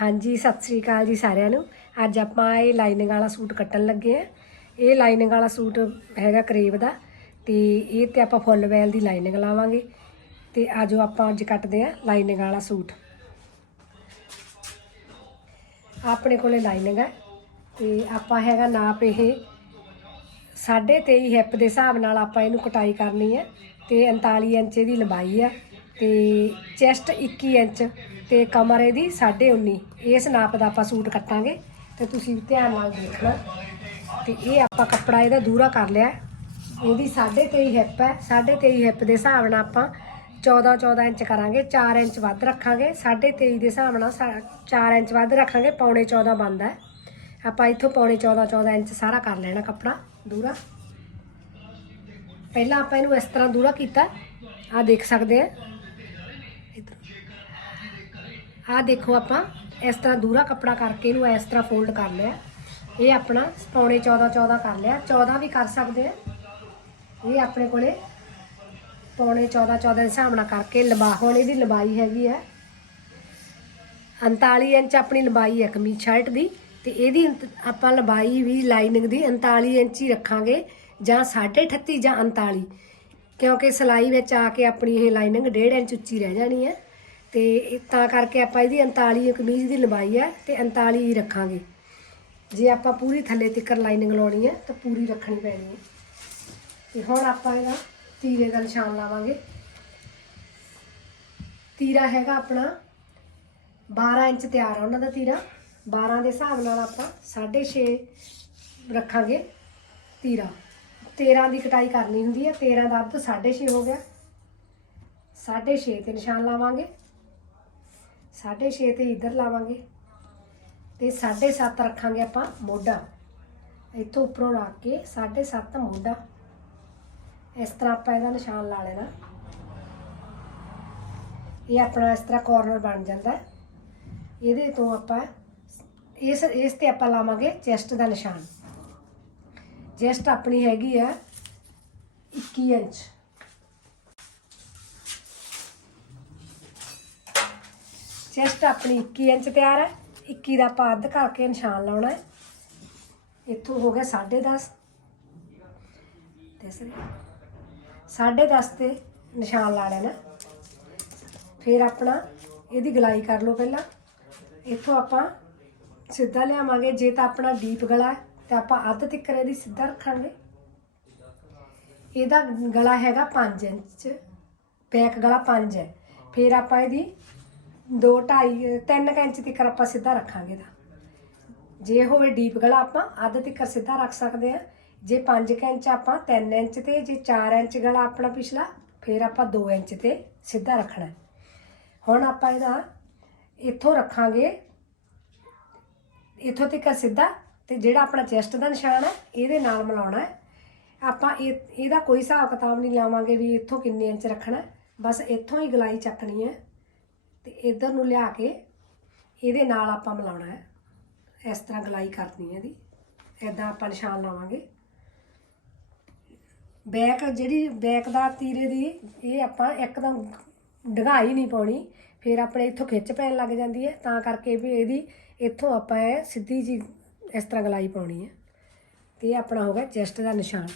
ਹਾਂਜੀ, ਸਤਿ ਸ੍ਰੀ ਅਕਾਲ ਜੀ ਸਾਰਿਆਂ ਨੂੰ। ਅੱਜ ਆਪਾਂ ਇਹ ਲਾਈਨਿੰਗ ਵਾਲਾ ਸੂਟ ਕੱਟਣ ਲੱਗੇ ਆ ਇਹ ਲਾਈਨਿੰਗ ਵਾਲਾ ਸੂਟ ਹੈਗਾ ਕਰੇਬ ਦਾ ਤੇ ਇਹ ਤੇ ਆਪਾਂ ਫੁੱਲ ਵੈਲ ਦੀ ਲਾਈਨਿੰਗ ਲਾਵਾਂਗੇ ਤੇ ਆਜੋ ਆਪਾਂ ਅੱਜ ਕੱਟਦੇ ਆ ਲਾਈਨਿੰਗ ਵਾਲਾ ਸੂਟ। ਆਪਣੇ ਕੋਲੇ ਲਾਈਨਿੰਗ ਹੈ ਤੇ ਆਪਾਂ ਹੈਗਾ ਨਾਪ ਇਹ 23.5 ਹਿੱਪ ਦੇ ਹਿਸਾਬ ਨਾਲ ਆਪਾਂ ਇਹਨੂੰ ਕਟਾਈ ਕਰਨੀ ਹੈ ਤੇ 39 ਇੰਚ ਦੀ ਲੰਬਾਈ ਹੈ। ਤੇ ਚੈਸਟ 21 ਇੰਚ ਤੇ ਕਮਰ ਇਹਦੀ 19.5 ਇਸ ਨਾਪ ਦਾ ਆਪਾਂ ਸੂਟ ਕੱਟਾਂਗੇ ਤੇ ਤੁਸੀਂ ਧਿਆਨ ਨਾਲ ਦੇਖਣਾ। ਤੇ ਇਹ ਆਪਾਂ ਕੱਪੜਾ ਇਹਦਾ ਦੂਰਾ ਕਰ ਲਿਆ। ਇਹਦੀ 23.5 ਹਿੱਪ ਹੈ। 23.5 ਹਿੱਪ ਦੇ ਹਿਸਾਬ ਨਾਲ ਆਪਾਂ 14 14 ਇੰਚ ਕਰਾਂਗੇ। 4 ਇੰਚ ਵੱਧ ਰੱਖਾਂਗੇ। 23.5 ਦੇ ਹਿਸਾਬ ਨਾਲ 4 ਇੰਚ ਵੱਧ ਰੱਖਾਂਗੇ। ਪੌਣੇ 14 ਬਣਦਾ ਹੈ। ਆਪਾਂ ਇੱਥੋਂ ਪੌਣੇ 14 14 ਇੰਚ ਸਾਰਾ ਕਰ ਲੈਣਾ ਕੱਪੜਾ ਦੂਰਾ। ਪਹਿਲਾਂ ਆਪਾਂ ਇਹਨੂੰ ਇਸ ਤਰ੍ਹਾਂ ਦੂਰਾ ਕੀਤਾ। ਆ ਦੇਖ ਸਕਦੇ ਆ। ਆਹ ਦੇਖੋ ਆਪਾਂ, ਇਸ ਤਰ੍ਹਾਂ ਦੂਰਾ ਕੱਪੜਾ ਕਰਕੇ ਇਹਨੂੰ ਇਸ ਤਰ੍ਹਾਂ ਫੋਲਡ ਕਰ ਲਿਆ। ਇਹ ਆਪਣਾ ਪੌਣੇ 14 14 ਕਰ ਲਿਆ। 14 ਵੀ ਕਰ ਸਕਦੇ ਆ। ਇਹ ਆਪਣੇ ਕੋਲੇ ਪੌਣੇ 14 14 ਦੇ ਹਿਸਾਬ ਨਾਲ ਕਰਕੇ ਲੰਬਾ, ਹੁਣ ਇਹਦੀ ਲੰਬਾਈ ਹੈਗੀ ਹੈ 39 ਇੰਚ, ਆਪਣੀ ਲੰਬਾਈ ਹੈ ਕਮੀਜ਼ ਸ਼ਰਟ ਦੀ। ਤੇ ਇਹਦੀ ਅੰਤ- ਆਪਾਂ ਲੰਬਾਈ ਵੀ ਲਾਈਨਿੰਗ ਦੀ 39 ਇੰਚ ਹੀ ਰੱਖਾਂਗੇ ਜਾਂ 38.5 ਜਾਂ 39 ਕਿਉਂਕਿ ਸਿਲਾਈ ਵਿੱਚ ਆ ਕੇ ਆਪਣੀ ਇਹ ਲਾਈਨਿੰਗ 1.5 ਇੰਚ ਉੱਚੀ ਰਹਿ ਜਾਣੀ ਹੈ ਤੇ ਤਾਂ ਕਰਕੇ ਆਪਾਂ ਇਹਦੀ 39 ਕਮੀਜ਼ ਦੀ ਲੰਬਾਈ ਹੈ ਤੇ 39 ਹੀ ਰੱਖਾਂਗੇ। ਜੇ ਆਪਾਂ ਪੂਰੀ ਥੱਲੇ ਤੱਕ ਲਾਈਨਿੰਗ ਲਾਉਣੀ ਹੈ ਤਾਂ ਪੂਰੀ ਰੱਖਣੀ ਪੈਣੀ ਹੈ ਤੇ ਹੁਣ ਆਪਾਂ ਇਹਦਾ ਤੀਰੇ ਦਾ ਨਿਸ਼ਾਨ ਲਾਵਾਂਗੇ। ਤੀਰਾ ਹੈਗਾ ਆਪਣਾ 12 ਇੰਚ ਤਿਆਰ ਆ ਉਹਨਾਂ ਦਾ ਤੀਰਾ। 12 ਦੇ ਹਿਸਾਬ ਨਾਲ ਆਪਾਂ 6.5 ਰੱਖਾਂਗੇ ਤੀਰਾ। 13 ਦੀ ਕਟਾਈ ਕਰਨੀ ਹੁੰਦੀ ਹੈ 13 ਦਾ ਅੱਧ 6.5 ਹੋ ਗਿਆ। 6.5 ਤੇ ਨਿਸ਼ਾਨ ਲਾਵਾਂਗੇ। 6.5 ਤੇ ਇੱਧਰ ਲਾਵਾਂਗੇ ਤੇ 7.5 ਰੱਖਾਂਗੇ ਆਪਾਂ ਮੋਢਾ। ਇੱਥੋਂ ਉੱਪਰੋਂ ਰੱਖ ਕੇ 7.5 ਮੋਢਾ। ਇਸ ਤਰ੍ਹਾਂ ਆਪਾਂ ਇਹਦਾ ਨਿਸ਼ਾਨ ਲਾ ਲੈਣਾ। ਇਹ ਆਪਣਾ ਇਸ ਤਰ੍ਹਾਂ ਕਾਰਨਰ ਬਣ ਜਾਂਦਾ। ਇਹਦੇ ਤੋਂ ਆਪਾਂ ਇਸ ਇਸ ਤੇ ਆਪਾਂ ਲਾਵਾਂਗੇ ਚੈਸਟ ਦਾ ਨਿਸ਼ਾਨ। ਚੈਸਟ ਆਪਣੀ ਹੈਗੀ ਆ 21 ਇੰਚ। ਚੈਸਟ ਆਪਣੀ 21 ਇੰਚ ਤਿਆਰ ਹੈ। 21 ਦਾ ਆਪਾਂ ਅੱਧ ਕਰਕੇ ਨਿਸ਼ਾਨ ਲਾਉਣਾ ਹੈ। ਇੱਥੋਂ ਹੋ ਗਿਆ 10.5 ਤੀਸਰੇ 10.5 ਤੇ ਨਿਸ਼ਾਨ ਲਾ ਲੈਣਾ। ਫਿਰ ਆਪਣਾ ਇਹਦੀ ਗਲਾਈ ਕਰ ਲਓ ਪਹਿਲਾਂ। ਇੱਥੋਂ ਆਪਾਂ ਸਿੱਧਾ ਲਿਆਵਾਂਗੇ। ਜੇ ਤਾਂ ਆਪਣਾ ਡੀਪ ਗਲਾ ਹੈ, ਤੇ ਆਪਾਂ ਅੱਧ ਤਿੱਕਰ ਇਹਦੀ ਸਿੱਧਾ ਰੱਖਾਂਗੇ। ਇਹਦਾ ਗਲਾ ਹੈਗਾ 5 ਇੰਚ। ਬੈਕ ਗਲਾ 5 ਹੈ। ਫਿਰ ਆਪਾਂ ਇਹਦੀ 2 2.5 3 ਇੰਚ ਤਿੱਕਰ ਆਪਾਂ ਸਿੱਧਾ ਰੱਖਾਂਗੇ ਇਹਦਾ। ਜੇ ਹੋਵੇ ਡੀਪ ਗਲਾ, ਆਪਾਂ ਅੱਧ ਤਿੱਕਰ ਸਿੱਧਾ ਰੱਖ ਸਕਦੇ ਆ ਜੇ 5 ਇੰਚ ਆਪਾਂ 3 ਇੰਚ ਤੇ, ਜੇ 4 ਇੰਚ ਗਲਾ ਆਪਣਾ ਪਿਛਲਾ, ਫਿਰ ਆਪਾਂ 2 ਇੰਚ ਤੇ ਸਿੱਧਾ ਰੱਖਣਾ ਹੁਣ ਆਪਾਂ ਇਹਦਾ ਇੱਥੋਂ ਰੱਖਾਂਗੇ, ਇੱਥੋਂ ਤੱਕ ਸਿੱਧਾ ਤੇ ਜਿਹੜਾ ਆਪਣਾ ਚੈਸਟ ਦਾ ਨਿਸ਼ਾਨ ਹੈ, ਇਹਦੇ ਨਾਲ ਮਿਲਾਉਣਾ ਹੈ। ਆਪਾਂ ਇਹ, ਇਹਦਾ ਕੋਈ ਹਿਸਾਬ ਕਿਤਾਬ ਨਹੀਂ ਲਾਵਾਂਗੇ ਵੀ ਇੱਥੋਂ ਕਿੰਨੇ ਇੰਚ ਰੱਖਣਾ ਬਸ ਇੱਥੋਂ ਹੀ ਗਲਾਈ ਚੱਕਣੀ ਹੈ। ਤੇ ਇਧਰ ਨੂੰ ਲਿਆ ਕੇ ਇਹਦੇ ਨਾਲ ਆਪਾਂ ਮਿਲਾਉਣਾ ਹੈ। ਇਸ ਤਰ੍ਹਾਂ ਗਲਾਈ ਕਰਨੀ ਹੈ ਇਹਦੀ। ਇਦਾਂ ਆਪਾਂ ਨਿਸ਼ਾਨ ਲਾਵਾਂਗੇ। ਬੈਕ ਜਿਹੜੀ ਬੈਕ ਦਾ ਤੀਰੇ ਦੀ ਇਹ ਆਪਾਂ ਇੱਕਦਮ ਡਗਾਈ ਨਹੀਂ ਪਾਉਣੀ। ਫਿਰ ਆਪਣੇ ਇੱਥੋਂ ਖਿੱਚ ਪੈਣ ਲੱਗ ਜਾਂਦੀ ਹੈ। ਤਾਂ ਕਰਕੇ ਵੀ ਇਹਦੀ ਇੱਥੋਂ ਆਪਾਂ ਇਹ ਸਿੱਧੀ ਜੀ ਇਸ ਤਰ੍ਹਾਂ ਗਲਾਈ ਪਾਉਣੀ ਹੈ। ਤੇ ਇਹ ਆਪਣਾ ਹੋ ਗਿਆ ਚੈਸਟ ਦਾ ਨਿਸ਼ਾਨ।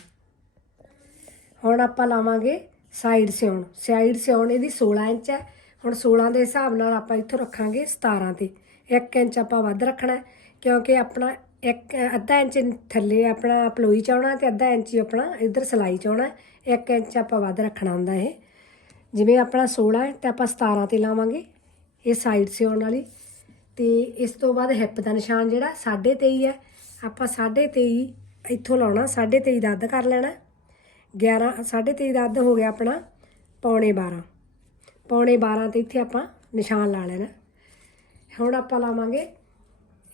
ਹੁਣ ਆਪਾਂ ਲਾਵਾਂਗੇ ਸਾਈਡ ਸਿਉਣ। ਸਾਈਡ ਸਿਉਣ ਇਹਦੀ 16 ਇੰਚ ਹੈ। ਹੁਣ 16 ਦੇ ਹਿਸਾਬ ਨਾਲ ਆਪਾਂ ਇੱਥੋਂ ਰੱਖਾਂਗੇ 17 ਤੇ। 1 ਇੰਚ ਆਪਾਂ ਵੱਧ ਰੱਖਣਾ ਕਿਉਂਕਿ ਆਪਣਾ ਇੱਕ, ਅੱਧਾ ਇੰਚ ਥੱਲੇ ਆਪਣਾ ਪਲੋਈ ਚਾਉਣਾ ਤੇ ਅੱਧਾ ਇੰਚ ਆਪਣਾ ਇੱਧਰ ਸਲਾਈ ਚਾਉਣਾ 1 ਇੰਚ ਆਪਾਂ ਵੱਧ ਰੱਖਣਾ ਹੁੰਦਾ ਇਹ। ਜਿਵੇਂ ਆਪਣਾ 16 ਹੈ ਤੇ ਆਪਾਂ 17 ਤੇ ਲਾਵਾਂਗੇ, ਇਹ ਸਾਈਡ ਸਿਉਣ ਵਾਲੀ। ਤੇ ਇਸ ਤੋਂ ਬਾਅਦ ਹਿੱਪ ਦਾ ਨਿਸ਼ਾਨ ਜਿਹੜਾ 23.5 ਹੈ, ਆਪਾਂ 23.5 ਇੱਥੋਂ ਲਾਉਣਾ 23.5 ਦਾ ਅੱਧ ਕਰ ਲੈਣਾ। 11 23.5 ਦਾ ਅੱਧ ਹੋ ਗਿਆ ਆਪਣਾ ਪੌਣੇ 12 ਪੌਣੇ 12 ਤੇ ਇੱਥੇ ਆਪਾਂ ਨਿਸ਼ਾਨ ਲਾ ਲੈਣਾ। ਹੁਣ ਆਪਾਂ ਲਾਵਾਂਗੇ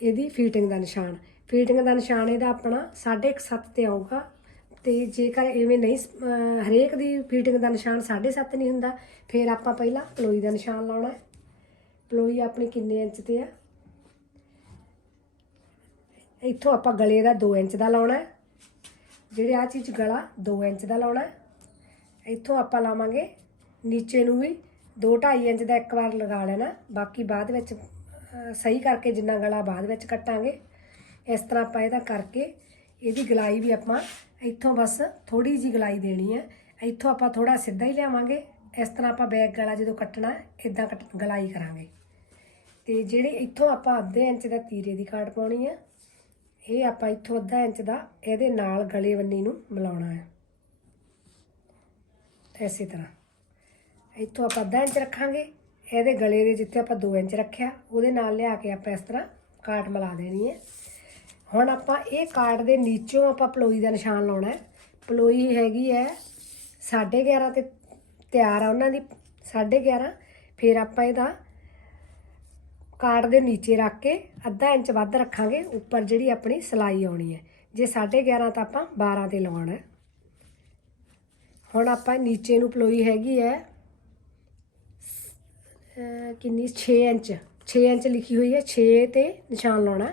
ਇਹਦੀ ਫੀਟਿੰਗ ਦਾ ਨਿਸ਼ਾਨ। ਫੀਟਿੰਗ ਦਾ ਨਿਸ਼ਾਨ ਇਹਦਾ ਆਪਣਾ 7.5 ਤੇ ਆਊਗਾ। ਤੇ ਜੇਕਰ ਐਵੇਂ ਨਹੀਂ ਅਹ, ਹਰੇਕ ਦੀ ਫੀਟਿੰਗ ਦਾ ਨਿਸ਼ਾਨ 7.5 ਨਹੀਂ ਹੁੰਦਾ, ਫਿਰ ਆਪਾਂ ਪਹਿਲਾਂ ਪਲੋਈ ਦਾ ਨਿਸ਼ਾਨ ਲਾਉਣਾ ਪਲੋਈ ਆਪਣੀ ਕਿੰਨੇ ਇੰਚ ਤੇ ਆ? ਇੱਥੋਂ ਆਪਾਂ ਗਲੇ ਦਾ 2 ਇੰਚ ਦਾ ਲਾਉਣਾ ਜਿਹੜੇ ਆ ਚੀਜ਼ ਗਲਾ 2 ਇੰਚ ਦਾ ਲਾਉਣਾ ਇੱਥੋਂ ਆਪਾਂ ਲਾਵਾਂਗੇ ਨੀਚੇ ਨੂੰ ਵੀ 2.5 ਇੰਚ ਦਾ ਇੱਕ ਵਾਰ ਲਗਾ ਲੈਣਾ। ਬਾਕੀ ਬਾਅਦ ਵਿੱਚ ਸਹੀ ਕਰਕੇ ਜਿੰਨਾ ਗਲਾ ਬਾਅਦ ਵਿੱਚ ਕੱਟਾਂਗੇ, ਇਸ ਤਰ੍ਹਾਂ ਆਪਾਂ ਇਹਦਾ ਕਰਕੇ ਇਹਦੀ ਗਲਾਈ ਵੀ ਆਪਾਂ ਇੱਥੋਂ ਬਸ ਥੋੜੀ ਜੀ ਗਲਾਈ ਦੇਣੀ ਹੈ ਇੱਥੋਂ ਆਪਾਂ ਥੋੜਾ ਸਿੱਧਾ ਹੀ ਲਿਆਵਾਂਗੇ। ਇਸ ਤਰ੍ਹਾਂ ਆਪਾਂ ਬੈਕ ਗਲਾ ਜਦੋਂ ਕੱਟਣਾ ਇਦਾਂ ਕੱਟ ਗਲਾਈ ਕਰਾਂਗੇ। ਤੇ ਜਿਹੜੇ ਇੱਥੋਂ ਆਪਾਂ ਅੱਧੇ ਇੰਚ ਦਾ ਤੀਰੇ ਦੀ ਕਾਟ ਪਾਉਣੀ ਹੈ ਇਹ ਆਪਾਂ ਇੱਥੋਂ ਅੱਧਾ ਇੰਚ ਦਾ ਇਹਦੇ ਨਾਲ ਗਲੇ ਵੰਨੀ ਨੂੰ ਮਿਲਾਉਣਾ ਹੈ ਇਸੇ ਤਰ੍ਹਾਂ। ਇੱਥੋਂ ਆਪਾਂ ਅੱਧਾ ਇੰਚ ਰੱਖਾਂਗੇ। ਇਹਦੇ ਗਲੇ ਦੇ ਜਿੱਥੇ ਆਪਾਂ 2 ਇੰਚ ਰੱਖਿਆ, ਉਹਦੇ ਨਾਲ ਲਿਆ ਕੇ ਆਪਾਂ ਇਸ ਤਰ੍ਹਾਂ ਕਾਟ ਮਿਲਾ ਦੇਣੀ ਹੈ। ਹੁਣ ਆਪਾਂ ਇਹ ਕਾਟ ਦੇ ਨੀਚੋਂ ਆਪਾਂ ਪਲੋਈ ਦਾ ਨਿਸ਼ਾਨ ਲਾਉਣਾ ਹੈ। ਪਲੋਈ ਹੈਗੀ ਹੈ 11.5 ਤੇ ਤਿਆਰ ਆ ਉਹਨਾਂ ਦੀ 11.5 ਫਿਰ ਆਪਾਂ ਇਹਦਾ ਕਾਟ ਦੇ ਨੀਚੇ ਰੱਖ ਕੇ ਅੱਧਾ ਇੰਚ ਵੱਧ ਰੱਖਾਂਗੇ। ਉੱਪਰ ਜਿਹੜੀ ਆਪਣੀ ਸਲਾਈ ਆਉਣੀ ਹੈ। ਜੇ 11.5 ਤਾਂ ਆਪਾਂ 12 ਤੇ ਲਵਾਉਣਾ ਹੁਣ ਆਪਾਂ ਨੀਚੇ ਨੂੰ ਪਲੋਈ ਹੈਗੀ ਹੈ ਕਿੰਨੀ? 6 ਇੰਚ। 6 ਇੰਚ ਲਿਖੀ ਹੋਈ ਹੈ। 6 ਤੇ ਨਿਸ਼ਾਨ ਲਾਉਣਾ।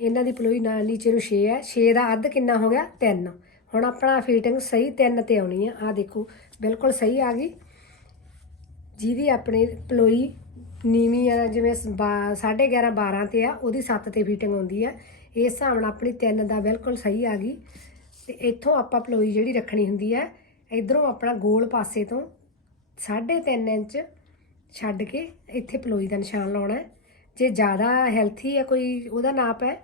ਇਹਨਾਂ ਦੀ ਪਲੋਈ ਨਾਲ ਨੀਚੇ ਨੂੰ 6 ਹੈ। 6 ਦਾ ਅੱਧ ਕਿੰਨਾ ਹੋ ਗਿਆ? 3 ਹੁਣ ਆਪਣਾ ਫਿਟਿੰਗ ਸਹੀ 3 ਤੇ ਆਉਣੀ ਹੈ। ਆ ਦੇਖੋ, ਬਿਲਕੁਲ ਸਹੀ ਆ ਗਈ। ਜਿਹਦੀ ਆਪਣੀ ਪਲੋਈ ਨੀਵੀਂ ਆ, ਜਿਵੇਂ 11.5 12 ਤੇ ਆ, ਉਹਦੀ 7 ਤੇ ਫਿਟਿੰਗ ਆਉਂਦੀ ਆ ਇਸ ਹਿਸਾਬ ਨਾਲ ਆਪਣੀ 3 ਦਾ ਬਿਲਕੁਲ ਸਹੀ ਆ ਗਈ। ਤੇ ਇੱਥੋਂ ਆਪਾਂ ਪਲੋਈ ਜਿਹੜੀ ਰੱਖਣੀ ਹੁੰਦੀ ਹੈ, ਇਧਰੋਂ ਆਪਣਾ ਗੋਲ ਪਾਸੇ ਤੋਂ 3.5 ਇੰਚ ਛੱਡ ਕੇ ਇੱਥੇ ਪਲੋਈ ਦਾ ਨਿਸ਼ਾਨ ਲਾਉਣਾ ਹੈ। ਜੇ ਜ਼ਿਆਦਾ ਹੈਲਥੀ ਹੈ ਕੋਈ, ਉਹਦਾ ਨਾਪ ਹੈ,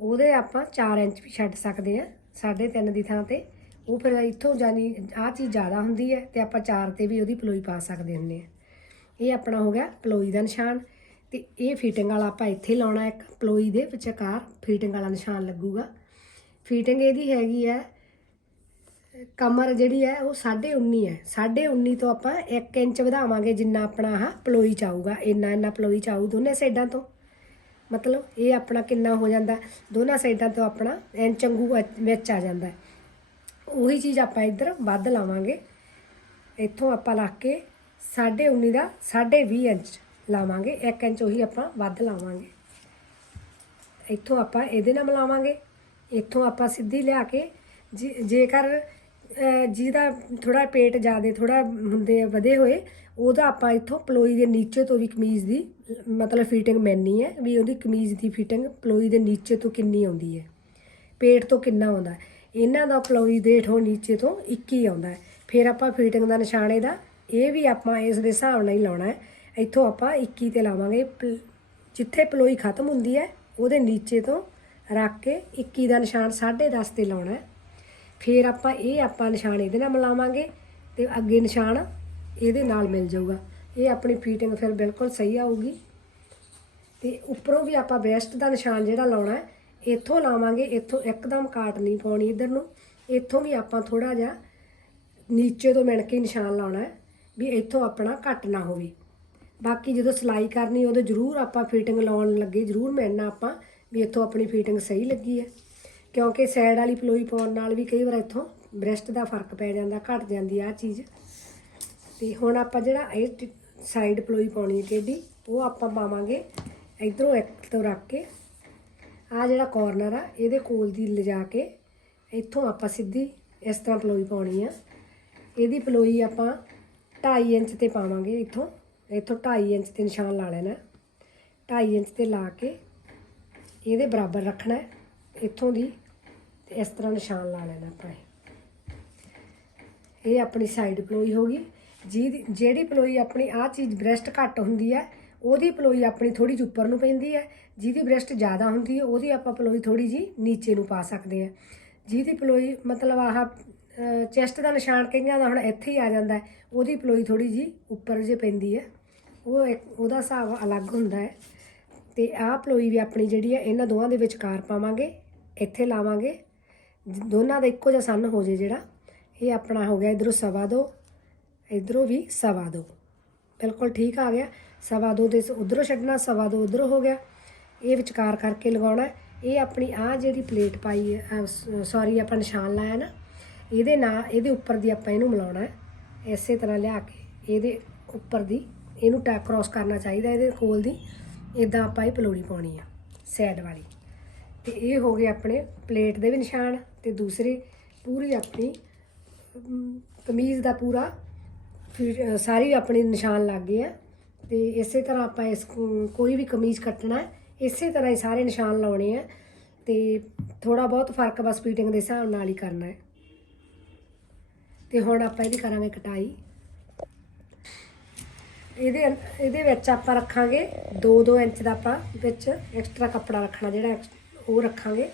ਉਹਦੇ ਆਪਾਂ 4 ਇੰਚ ਵੀ ਛੱਡ ਸਕਦੇ ਆ 3.5 ਦੀ ਥਾਂ ਤੇ। ਉਹ ਫਿਰ ਇੱਥੋਂ ਜਾਨੀ ਆਹ ਚੀਜ਼ ਜ਼ਿਆਦਾ ਹੁੰਦੀ ਹੈ ਤੇ ਆਪਾਂ 4 ਤੇ ਵੀ ਉਹਦੀ ਪਲੋਈ ਪਾ ਸਕਦੇ ਹੁੰਦੇ ਆ ਇਹ ਆਪਣਾ ਹੋ ਗਿਆ ਪਲੋਈ ਦਾ ਨਿਸ਼ਾਨ ਤੇ ਇਹ ਫਿਟਿੰਗ ਵਾਲਾ ਆਪਾਂ ਇੱਥੇ ਲਾਉਣਾ ਇੱਕ। ਪਲੋਈ ਦੇ ਵਿਚਕਾਰ ਫਿਟਿੰਗ ਵਾਲਾ ਨਿਸ਼ਾਨ ਲੱਗੂਗਾ। ਫਿਟਿੰਗ ਇਹਦੀ ਹੈਗੀ ਹੈ ਕਮਰ ਜਿਹੜੀ ਹੈ ਉਹ 19.5 ਹੈ। 19.5 ਤੋਂ ਆਪਾਂ 1 ਇੰਚ ਵਧਾਵਾਂਗੇ ਜਿੰਨਾ ਆਪਣਾ ਆਹ ਪਲੋਈ ਚਾਊਗਾ। ਇੰਨਾ ਇੰਨਾ ਪਲੋਈ ਚਾਊ ਦੋਨੇ ਸਾਈਡਾਂ ਤੋਂ। ਮਤਲਬ ਇਹ ਆਪਣਾ ਕਿੰਨਾ ਹੋ ਜਾਂਦਾ। ਦੋਨਾਂ ਸਾਈਡਾਂ ਤੋਂ ਆਪਣਾ ਇੰਚ ਵਾਂਗੂ ਵਿੱਚ ਆ ਜਾਂਦਾ। ਉਹੀ ਚੀਜ਼ ਆਪਾਂ ਇੱਧਰ ਵੱਧ ਲਾਵਾਂਗੇ। ਇੱਥੋਂ ਆਪਾਂ ਲਾ ਕੇ 19.5 ਦਾ 20.5 ਇੰਚ ਲਾਵਾਂਗੇ। 1 ਇੰਚ ਉਹੀ ਆਪਾਂ ਵੱਧ ਲਾਵਾਂਗੇ। ਇੱਥੋਂ ਆਪਾਂ ਇਹਦੇ ਨਾਲ ਮਿਲਾਵਾਂਗੇ। ਇੱਥੋਂ ਆਪਾਂ ਸਿੱਧੀ ਲਿਆ ਕੇ ਜੇ- ਜੇਕਰ ਜਿਹਦਾ ਥੋੜਾ ਪੇਟ ਜ਼ਿਆਦੇ ਥੋੜਾ ਹੁੰਦੇ ਆ, ਵਧੇ ਹੋਏ, ਉਹਦਾ ਆਪਾਂ ਇੱਥੋਂ ਪਲੋਈ ਦੇ ਨੀਚੇ ਤੋਂ ਵੀ ਕਮੀਜ਼ ਦੀ, ਮਤਲਬ ਫਿਟਿੰਗ ਮੈਨੀ ਹੈ, ਵੀ ਉਹਦੀ ਕਮੀਜ਼ ਦੀ ਫਿਟਿੰਗ ਪਲੋਈ ਦੇ ਨੀਚੇ ਤੋਂ ਕਿੰਨੀ ਆਉਂਦੀ ਹੈ। ਪੇਟ ਤੋਂ ਕਿੰਨਾ ਆਉਂਦਾ ਇਹਨਾਂ ਦਾ ਪਲੋਈ ਦੇ ਹੇਠੋਂ ਨੀਚੇ ਤੋਂ 21 ਆਉਂਦਾ ਹੈ। ਫਿਰ ਆਪਾਂ ਫਿਟਿੰਗ ਦਾ ਨਿਸ਼ਾਨ ਇਹਦਾ ਇਹ ਵੀ ਆਪਾਂ ਇਸ ਦੇ ਹਿਸਾਬ ਨਾਲ ਹੀ ਲਾਉਣਾ ਹੈ। ਇੱਥੋਂ ਆਪਾਂ 21 ਤੇ ਲਾਵਾਂਗੇ, ਪਲ- ਜਿੱਥੇ ਪਲੋਈ ਖਤਮ ਹੁੰਦੀ ਹੈ, ਉਹਦੇ ਨੀਚੇ ਤੋਂ ਰੱਖ ਕੇ 21 ਦਾ ਨਿਸ਼ਾਨ 10.5 ਤੇ ਲਾਉਣਾ ਹੈ। ਫਿਰ ਆਪਾਂ ਇਹ ਆਪਾਂ ਨਿਸ਼ਾਨ ਇਹਦੇ ਨਾਲ ਮਿਲਾਵਾਂਗੇ ਤੇ ਅੱਗੇ ਨਿਸ਼ਾਨ ਇਹਦੇ ਨਾਲ ਮਿਲ ਜਾਊਗਾ। ਇਹ ਆਪਣੀ ਫੀਟਿੰਗ ਫਿਰ ਬਿਲਕੁਲ ਸਹੀ ਆਊਗੀ। ਤੇ ਉੱਪਰੋਂ ਵੀ ਆਪਾਂ ਬੈਸਟ ਦਾ ਨਿਸ਼ਾਨ ਜਿਹੜਾ ਲਾਉਣਾ ਹੈ, ਇੱਥੋਂ ਲਾਵਾਂਗੇ, ਇੱਥੋਂ ਇੱਕਦਮ ਕਾਟ ਨਹੀਂ ਪਾਉਣੀ ਇਧਰ ਨੂੰ। ਇੱਥੋਂ ਵੀ ਆਪਾਂ ਥੋੜਾ ਜਿਹਾ ਨੀਚੇ ਤੋਂ ਮਿਣ ਕੇ ਨਿਸ਼ਾਨ ਲਾਉਣਾ ਹੈ ਵੀ ਇੱਥੋਂ ਆਪਣਾ ਘੱਟ ਨਾ ਹੋਵੇ। ਬਾਕੀ ਜਦੋਂ ਸਿਲਾਈ ਕਰਨੀ, ਉਦੋਂ ਜ਼ਰੂਰ ਆਪਾਂ ਫਿਟਿੰਗ ਲਾਉਣ ਲੱਗੇ, ਜ਼ਰੂਰ ਮਿਲਣਾ ਆਪਾਂ ਵੀ ਇੱਥੋਂ ਆਪਣੀ ਫਿਟਿੰਗ ਸਹੀ ਲੱਗੀ ਹੈ। ਕਿਉਂਕਿ ਸਾਈਡ ਵਾਲੀ ਪਲੋਈ ਪਾਉਣ ਨਾਲ ਵੀ ਕਈ ਵਾਰ ਇੱਥੋਂ ਬ੍ਰੈਸਟ ਦਾ ਫ਼ਰਕ ਪੈ ਜਾਂਦਾ, ਘਟ ਜਾਂਦੀ ਆ ਚੀਜ਼। ਤੇ ਹੁਣ ਆਪਾਂ ਜਿਹੜਾ ਇਹ ਸਾਈਡ ਪਲੋਈ ਪਾਉਣੀ ਹੈ ਟੇਢੀ, ਉਹ ਆਪਾਂ ਪਾਵਾਂਗੇ ਇਧਰੋਂ ਇੱਕ ਤੋਂ ਰੱਖ ਕੇ। ਆ ਜਿਹੜਾ ਕਾਰਨਰ ਆ, ਇਹਦੇ ਕੋਲ ਦੀ ਲਿਜਾ ਕੇ ਇੱਥੋਂ ਆਪਾਂ ਸਿੱਧੀ ਇਸ ਤਰ੍ਹਾਂ ਪਲੋਈ ਪਾਉਣੀ ਆ। ਇਹਦੀ ਪਲੋਈ ਆਪਾਂ 2.5 ਇੰਚ ਤੇ ਪਾਵਾਂਗੇ ਇੱਥੋਂ। ਇੱਥੋਂ 2.5 ਇੰਚ ਤੇ ਨਿਸ਼ਾਨ ਲਾ ਲੈਣਾ। 2.5 ਇੰਚ ਤੇ ਲਾ ਕੇ ਇਹਦੇ ਬਰਾਬਰ ਰੱਖਣਾ ਇੱਥੋਂ ਦੀ ਇਸ ਤਰ੍ਹਾਂ ਨਿਸ਼ਾਨ ਲਾ ਲੈਣਾ ਆਪਾਂ ਇਹ। ਆਪਣੀ ਸਾਈਡ ਪਲੋਈ ਹੋ ਗਈ। ਜਿਹਦੀ, ਜਿਹੜੀ ਪਲੋਈ ਆਪਣੀ ਆਹ ਚੀਜ਼ ਬ੍ਰੈਸਟ ਘੱਟ ਹੁੰਦੀ ਹੈ, ਉਹਦੀ ਪਲੋਈ ਆਪਣੀ ਥੋੜੀ ਜਿਹੀ ਉੱਪਰ ਨੂੰ ਪੈਂਦੀ ਹੈ। ਜਿਹਦੀ ਬ੍ਰੈਸਟ ਜ਼ਿਆਦਾ ਹੁੰਦੀ ਹੈ, ਉਹਦੀ ਆਪਾਂ ਪਲੋਈ ਥੋੜੀ ਜੀ ਨੀਚੇ ਨੂੰ ਪਾ ਸਕਦੇ ਆ ਜਿਹਦੀ ਪਲੋਈ ਮਤਲਬ ਆਹ ਚੈਸਟ ਦਾ ਨਿਸ਼ਾਨ ਕਈਆਂ ਦਾ ਹੁਣ ਇੱਥੇ ਹੀ ਆ ਜਾਂਦਾ ਉਹਦੀ ਪਲੋਈ ਥੋੜੀ ਜੀ ਉੱਪਰ ਜੇ ਪੈਂਦੀ ਹੈ, ਉਹ ਇੱਕ, ਉਹਦਾ ਹਿਸਾਬ ਅਲੱਗ ਹੁੰਦਾ ਹੈ। ਤੇ ਆਹ ਪਲੋਈ ਵੀ ਆਪਣੀ ਜਿਹੜੀ ਹੈ, ਇਹਨਾਂ ਦੋਵਾਂ ਦੇ ਵਿਚਕਾਰ ਪਾਵਾਂਗੇ, ਇੱਥੇ ਲਾਵਾਂਗੇ। ਦੋਨਾਂ ਦਾ ਇੱਕੋ ਜਿਹਾ ਸੰਨ ਹੋ ਜੇ ਜਿਹੜਾ, ਇਹ ਆਪਣਾ ਹੋ ਗਿਆ ਇਧਰੋਂ ਸਵਾ ਦੋ, ਇਧਰੋਂ ਵੀ ਸਵਾ ਦੋ। ਬਿਲਕੁਲ ਠੀਕ ਆ ਗਿਆ। ਸਵਾ ਦੋ ਦੇ ਉਧਰੋਂ ਛੱਡਣਾ, ਸਵਾ ਦੋ ਉਧਰੋਂ ਹੋ ਗਿਆ। ਇਹ ਵਿਚਕਾਰ ਕਰਕੇ ਲਗਾਉਣਾ। ਇਹ ਆਪਣੀ ਆ ਜਿਹੜੀ ਪਲੇਟ ਪਾਈ ਹੈ ਸੌਰੀ, ਆਪਾਂ ਨਿਸ਼ਾਨ ਲਾਇਆ ਨਾ, ਇਹਦੇ ਨਾਲ, ਇਹਦੇ ਉੱਪਰ ਦੀ ਆਪਾਂ ਇਹਨੂੰ ਮਿਲਾਉਣਾ ਇਸੇ ਤਰ੍ਹਾਂ ਲਿਆ ਕੇ ਇਹਦੇ ਉੱਪਰ ਦੀ, ਇਹਨੂੰ ਟੈਪ ਕ੍ਰਾਸ ਕਰਨਾ ਚਾਹੀਦਾ ਇਹਦੇ ਕੋਲ ਦੀ ਇਦਾਂ ਆਪਾਂ ਇਹ ਪਲੋੜੀ ਪਾਉਣੀ ਆ, ਸਾਈਡ ਵਾਲੀ। ਤੇ ਇਹ ਹੋ ਗਏ ਆਪਣੇ ਪਲੇਟ ਦੇ ਵੀ ਨਿਸ਼ਾਨ। ਤੇ ਦੂਸਰੇ ਪੂਰੀ ਆਪਣੀ ਕਮੀਜ਼ ਦਾ ਪੂਰਾ ਫਿਰ- ਅ, ਸਾਰੀ ਆਪਣੀ ਨਿਸ਼ਾਨ ਲੱਗ ਗਏ ਆ ਤੇ ਇਸੇ ਤਰ੍ਹਾਂ ਆਪਾਂ ਇਸ ਕੋਈ ਵੀ ਕਮੀਜ਼ ਕੱਟਣਾ ਇਸੇ ਤਰ੍ਹਾਂ ਹੀ ਸਾਰੇ ਨਿਸ਼ਾਨ ਲਾਉਣੇ ਆ ਤੇ ਥੋੜਾ ਬਹੁਤ ਫ਼ਰਕ ਬਸ ਫੀਟਿੰਗ ਦੇ ਹਿਸਾਬ ਨਾਲ ਹੀ ਕਰਨਾ ਹੈ। ਤੇ ਹੁਣ ਆਪਾਂ ਇਹਦੀ ਕਰਾਂਗੇ ਕਟਾਈ। ਇਹਦੇ ਇਹਦੇ ਵਿੱਚ ਆਪਾਂ ਰੱਖਾਂਗੇ 2-2 ਇੰਚ ਦਾ ਆਪਾਂ ਵਿੱਚ ਐਕਸਟਰਾ ਕੱਪੜਾ ਰੱਖਣਾ ਜਿਹੜਾ ਐਕਸ- ਉਹ ਰੱਖਾਂਗੇ।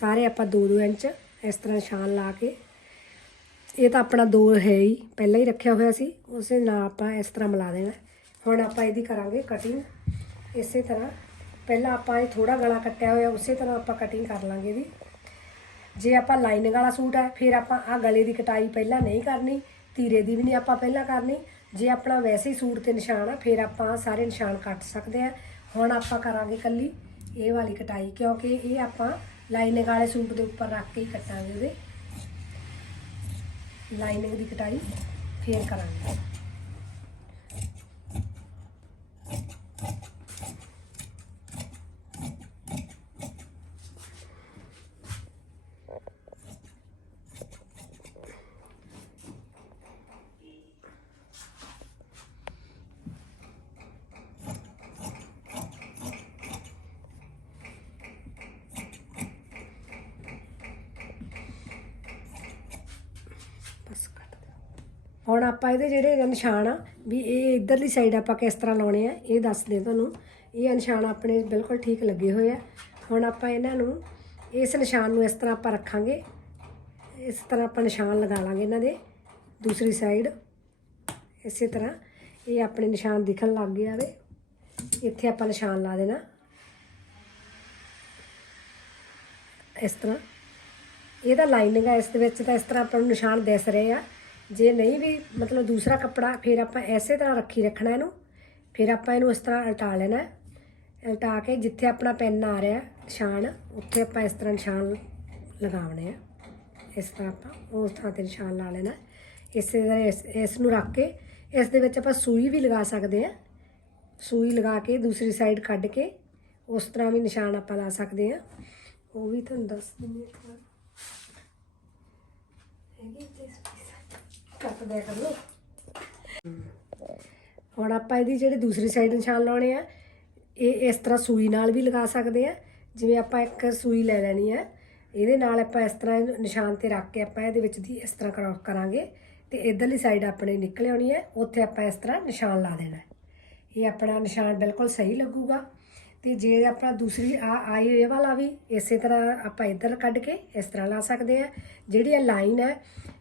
ਸਾਰੇ ਆਪਾਂ 2-2 ਇੰਚ। ਇਸ ਤਰ੍ਹਾਂ ਨਿਸ਼ਾਨ ਲਾ ਕੇ। ਇਹ ਤਾਂ ਆਪਣਾ ਦੋ ਹੈ ਹੀ, ਪਹਿਲਾਂ ਹੀ ਰੱਖਿਆ ਹੋਇਆ ਸੀ, ਉਸੇ ਨਾਲ ਆਪਾਂ ਇਸ ਤਰ੍ਹਾਂ ਮਿਲਾ ਦੇਣਾ। ਹੁਣ ਆਪਾਂ ਇਹਦੀ ਕਰਾਂਗੇ ਕਟਿੰਗ ਇਸੇ ਤਰ੍ਹਾਂ, ਪਹਿਲਾਂ ਆਪਾਂ ਇਹ ਥੋੜਾ ਗਲਾ ਕੱਟਿਆ ਹੋਇਆ, ਉਸੇ ਤਰ੍ਹਾਂ ਆਪਾਂ ਕਟਿੰਗ ਕਰ ਲਾਂਗੇ ਇਹਦੀ। ਜੇ ਆਪਾਂ ਲਾਈਨਿੰਗ ਵਾਲਾ ਸੂਟ ਹੈ, ਫਿਰ ਆਪਾਂ ਆ ਗਲੇ ਦੀ ਕਟਾਈ ਪਹਿਲਾਂ ਨਹੀਂ ਕਰਨੀ ਤੀਰੇ ਦੀ ਵੀ ਨਹੀਂ ਆਪਾਂ ਪਹਿਲਾਂ ਕਰਨੀ। ਜੇ ਆਪਣਾ ਵੈਸੇ ਹੀ ਸੂਟ ਤੇ ਨਿਸ਼ਾਨ ਆ, ਫਿਰ ਆਪਾਂ ਸਾਰੇ ਨਿਸ਼ਾਨ ਕੱਟ ਸਕਦੇ ਆ। ਹੁਣ ਆਪਾਂ ਕਰਾਂਗੇ ਕੱਲੀ ਇਹ ਵਾਲੀ ਕਟਾਈ, ਕਿਉਂਕਿ ਇਹ ਆਪਾਂ ਲਾਈਨਿੰਗ ਵਾਲੇ ਸੂਟ ਦੇ ਉੱਪਰ ਰੱਖ ਕੇ ਹੀ ਕੱਟਾਂਗੇ ਉਹਦੇ। ਲਾਈਨਿੰਗ ਦੀ ਕਟਾਈ ਫੇਰ ਕਰਾਂਗੇ ਬਸ ਕੱਟ ਦਿਓ। ਹੁਣ ਆਪਾਂ ਇਹਦੇ ਜਿਹੜੇ ਨਿਸ਼ਾਨ ਆ, ਵੀ ਇਹ ਇਧਰਲੀ ਸਾਈਡ ਆਪਾਂ ਕਿਸ ਤਰ੍ਹਾਂ ਲਾਉਣੇ ਆ, ਇਹ ਦੱਸਦੇ ਤੁਹਾਨੂੰ। ਇਹ ਨਿਸ਼ਾਨ ਆਪਣੇ ਬਿਲਕੁਲ ਠੀਕ ਲੱਗੇ ਹੋਏ ਆ। ਹੁਣ ਆਪਾਂ ਇਹਨਾਂ ਨੂੰ, ਇਸ ਨਿਸ਼ਾਨ ਨੂੰ ਇਸ ਤਰ੍ਹਾਂ ਆਪਾਂ ਰੱਖਾਂਗੇ। ਇਸ ਤਰ੍ਹਾਂ ਆਪਾਂ ਨਿਸ਼ਾਨ ਲਗਾ ਲਾਂਗੇ ਇਹਨਾਂ ਦੇ, ਦੂਸਰੀ ਸਾਈਡ ਇਸੇ ਤਰ੍ਹਾਂ ਇਹ ਆਪਣੇ ਨਿਸ਼ਾਨ ਦਿਖਣ ਲੱਗ ਗਏ ਆਵੇ ਇੱਥੇ ਆਪਾਂ ਨਿਸ਼ਾਨ ਲਾ ਦੇਣਾ। ਇਸ ਤਰ੍ਹਾਂ। ਇਹਦਾ ਲਾਈਨਿੰਗ ਆ ਇਸ ਦੇ ਵਿੱਚ ਤਾਂ ਇਸ ਤਰ੍ਹਾਂ ਆਪਾਂ ਨੂੰ ਨਿਸ਼ਾਨ ਦਿਸ ਰਹੇ ਆ। ਜੇ ਨਹੀਂ ਵੀ ਮਤਲਬ ਦੂਸਰਾ ਕੱਪੜਾ ਫਿਰ ਆਪਾਂ ਐਸੇ ਤਰ੍ਹਾਂ ਰੱਖੀ ਰੱਖਣਾ ਇਹਨੂੰ, ਫਿਰ ਆਪਾਂ ਇਹਨੂੰ ਇਸ ਤਰ੍ਹਾਂ ਉਲਟਾ ਲੈਣਾ ਉਲਟਾ ਕੇ ਜਿੱਥੇ ਆਪਣਾ ਪੈਨ ਆ ਰਿਹਾ ਨਿਸ਼ਾਨ, ਉੱਥੇ ਆਪਾਂ ਇਸ ਤਰ੍ਹਾਂ ਨਿਸ਼ਾਨ ਲਗਾਉਣੇ ਆ। ਇਸ ਤਰ੍ਹਾਂ ਆਪਾਂ ਉਸ ਥਾਂ ਤੇ ਨਿਸ਼ਾਨ ਲਾ ਲੈਣਾ ਇਸੇ ਤਰ੍ਹਾਂ ਇਸ ਇਸ ਨੂੰ ਰੱਖ ਕੇ ਇਸ ਦੇ ਵਿੱਚ ਆਪਾਂ ਸੂਈ ਵੀ ਲਗਾ ਸਕਦੇ ਆ ਸੂਈ ਲਗਾ ਕੇ ਦੂਸਰੀ ਸਾਈਡ ਕੱਢ ਕੇ ਉਸ ਤਰ੍ਹਾਂ ਵੀ ਨਿਸ਼ਾਨ ਆਪਾਂ ਲਾ ਸਕਦੇ ਆ ਉਹ ਵੀ ਤੁਹਾਨੂੰ ਦੱਸ ਦਿੰਦੀ ਹਾਂ ਹੈਗੀ ਤੇ ਕੱਟ ਦਿਆ ਕਰ। ਹੁਣ ਆਪਾਂ ਇਹਦੀ ਜਿਹੜੀ ਦੂਸਰੀ ਸਾਈਡ ਨਿਸ਼ਾਨ ਲਾਉਣੇ ਆ, ਇਹ ਇਸ ਤਰ੍ਹਾਂ ਸੂਈ ਨਾਲ ਵੀ ਲਗਾ ਸਕਦੇ ਆ। ਜਿਵੇਂ ਆਪਾਂ ਇੱਕ ਸੂਈ ਲੈ ਲੈਣੀ ਆ, ਇਹਦੇ ਨਾਲ ਆਪਾਂ ਇਸ ਤਰ੍ਹਾਂ ਨਿਸ਼ਾਨ ਤੇ ਰੱਖ ਕੇ ਆਪਾਂ ਇਹਦੇ ਵਿੱਚ ਦੀ ਇਸ ਤਰ੍ਹਾਂ ਕਰਾ- ਕਰਾਂਗੇ। ਤੇ ਇਧਰਲੀ ਸਾਈਡ ਆਪਣੇ ਨਿਕਲ ਆਉਣੀ ਹੈ ਉੱਥੇ ਆਪਾਂ ਇਸ ਤਰ੍ਹਾਂ ਨਿਸ਼ਾਨ ਲਾ ਦੇਣਾ। ਇਹ ਆਪਣਾ ਨਿਸ਼ਾਨ ਬਿਲਕੁਲ ਸਹੀ ਲੱਗੂਗਾ। ਤੇ ਜੇ ਆਪਾਂ ਦੂਸਰੀ ਆ ਆਈ ਇਹ ਵਾਲਾ ਵੀ ਇਸੇ ਤਰ੍ਹਾਂ ਆਪਾਂ ਇੱਧਰ ਕੱਢ ਕੇ ਇਸ ਤਰ੍ਹਾਂ ਲਾ ਸਕਦੇ ਆ। ਜਿਹੜੀ ਇਹ ਲਾਈਨ ਹੈ